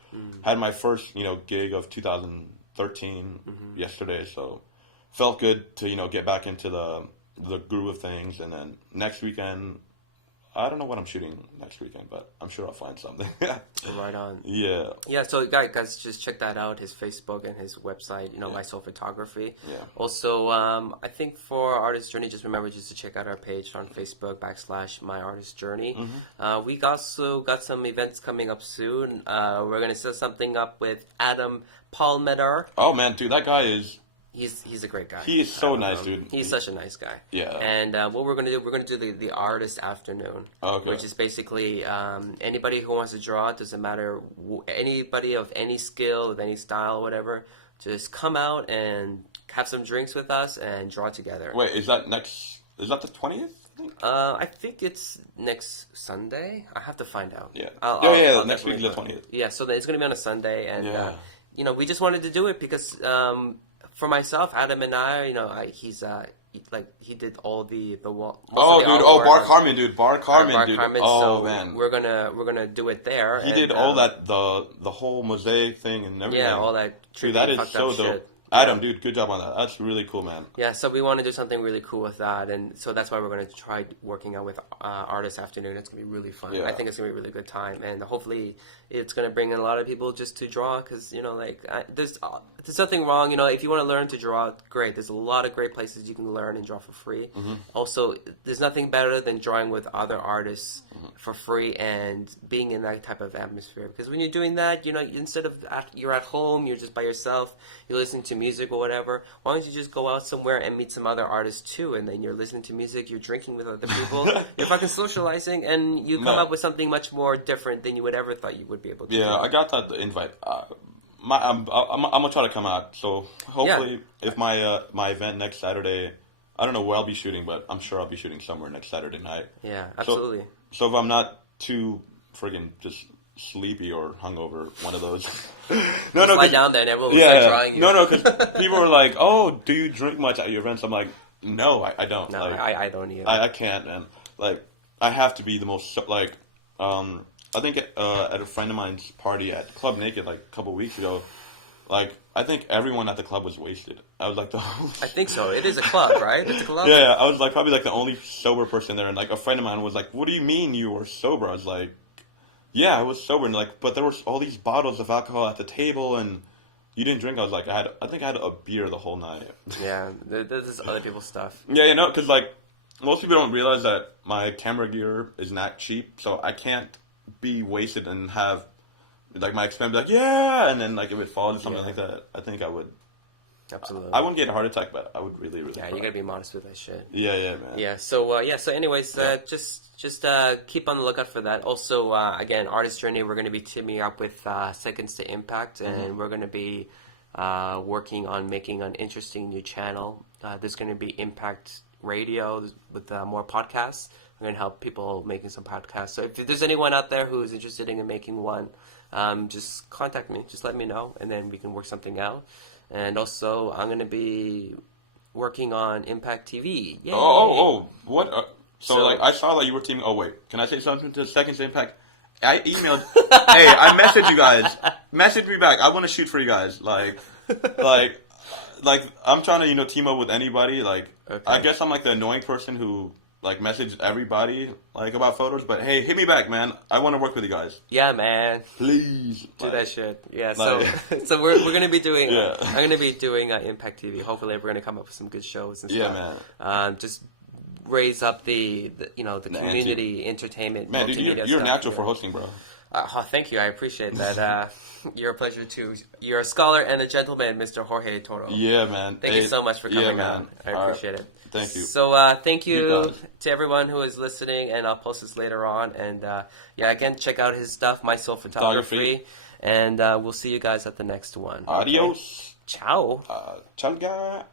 Had my first, gig of 2013 yesterday, so felt good to, get back into the groove of things. And then next weekend, I don't know what I'm shooting next weekend, but I'm sure I'll find something. Right on. Yeah. Yeah, so guys, just check that out, his Facebook and his website, My Soul Photography. Yeah. Also, I think for Artist Journey, just remember just to check out our page on Facebook, /My Artist Journey. We also got some events coming up soon. We're going to set something up with Adam Palmeter. Oh, man, dude, that guy is... He's a great guy. He is so nice, dude. He's such a nice guy. Yeah. And what we're gonna do the artist afternoon, which is basically anybody who wants to draw. It doesn't matter anybody of any skill, of any style, whatever. Just come out and have some drinks with us and draw together. Wait, is that the 20th? I think it's next Sunday. I have to find out. Yeah. I'll next week is the 20th. Yeah, so it's gonna be on a Sunday, and we just wanted to do it because. For myself, Adam and I, he did all the wall. Bar Carmen, dude. Bar Carmen, dude. Oh, so man. We're gonna do it there. He did all that, the whole mosaic thing and everything. Yeah, all that. Dude, that is so dope. Shit. Adam, dude, good job on that. That's really cool, man. Yeah, so we want to do something really cool with that, and so that's why we're going to try working out with Artist Afternoon. It's going to be really fun. Yeah. I think it's going to be a really good time, and hopefully it's going to bring in a lot of people just to draw, because, there's nothing wrong, if you want to learn to draw, great. There's a lot of great places you can learn and draw for free. Also, there's nothing better than drawing with other artists for free and being in that type of atmosphere, because when you're doing that, instead of you're at home, you're just by yourself, you're listening to music or whatever, why don't you just go out somewhere and meet some other artists too, and then you're listening to music, you're drinking with other people, you're fucking socializing, and you come up with something much more different than you would ever thought you would be able to do. I got that invite. I'm gonna try to come out, so hopefully if my event next Saturday, I don't know where I'll be shooting, but I'm sure I'll be shooting somewhere next Saturday night. Yeah, absolutely. So if I'm not too friggin' just sleepy or hungover, one of those. No, lie down there and everyone will start drawing you. No, because people are like, "Oh, do you drink much at your events?" I'm like, "No, I don't." No, I don't either. I can't, man. Like, I have to be the most I think at a friend of mine's party at Club Naked like a couple weeks ago, I think everyone at the club was wasted. I was like I think so. It is a club, right? It's a club. Yeah, I was probably the only sober person there, and a friend of mine was like, "What do you mean you were sober?" I was like, "Yeah, I was sober," and but there was all these bottles of alcohol at the table, and you didn't drink. I was like, I think I had a beer the whole night. Yeah, this is other people's stuff. Yeah, because most people don't realize that my camera gear is not cheap, so I can't be wasted and have my expense be and then if it falls or something like that, I think I would. Absolutely. I wouldn't get a heart attack, but I would really, really. Yeah, you gotta be modest with that shit. Yeah, man. Yeah. So anyways, just keep on the lookout for that. Also, again, Artist Journey, we're gonna be teaming up with Seconds to Impact, and we're gonna be working on making an interesting new channel. There's gonna be Impact Radio with more podcasts. We're gonna help people making some podcasts. So if there's anyone out there who is interested in making one, just contact me. Just let me know, and then we can work something out. And also, I'm going to be working on Impact TV. Yay! What? So I saw that you were teaming. Oh, wait. Can I say something to Seconds to Impact? I emailed. Hey, I messaged you guys. Message me back. I want to shoot for you guys. I'm trying to, team up with anybody. Okay. I guess I'm the annoying person who message everybody about photos, but hey, hit me back, man. I want to work with you guys. Yeah, man. Please do that shit. Yeah. So we're gonna be doing. I'm gonna be doing Impact TV. Hopefully, we're gonna come up with some good shows and stuff. Yeah, man. Just raise up the community entertainment. Man, dude, you're natural for hosting, bro. Thank you. I appreciate that. You're a pleasure too. You're a scholar and a gentleman, Mr. Jorge Toro. Yeah, man. Thank you so much for coming on. I appreciate it. Thank you. So thank you to everyone who is listening, and I'll post this later on. And again, check out his stuff, My Soul Photography. And we'll see you guys at the next one. Adios. Ciao. Ciao.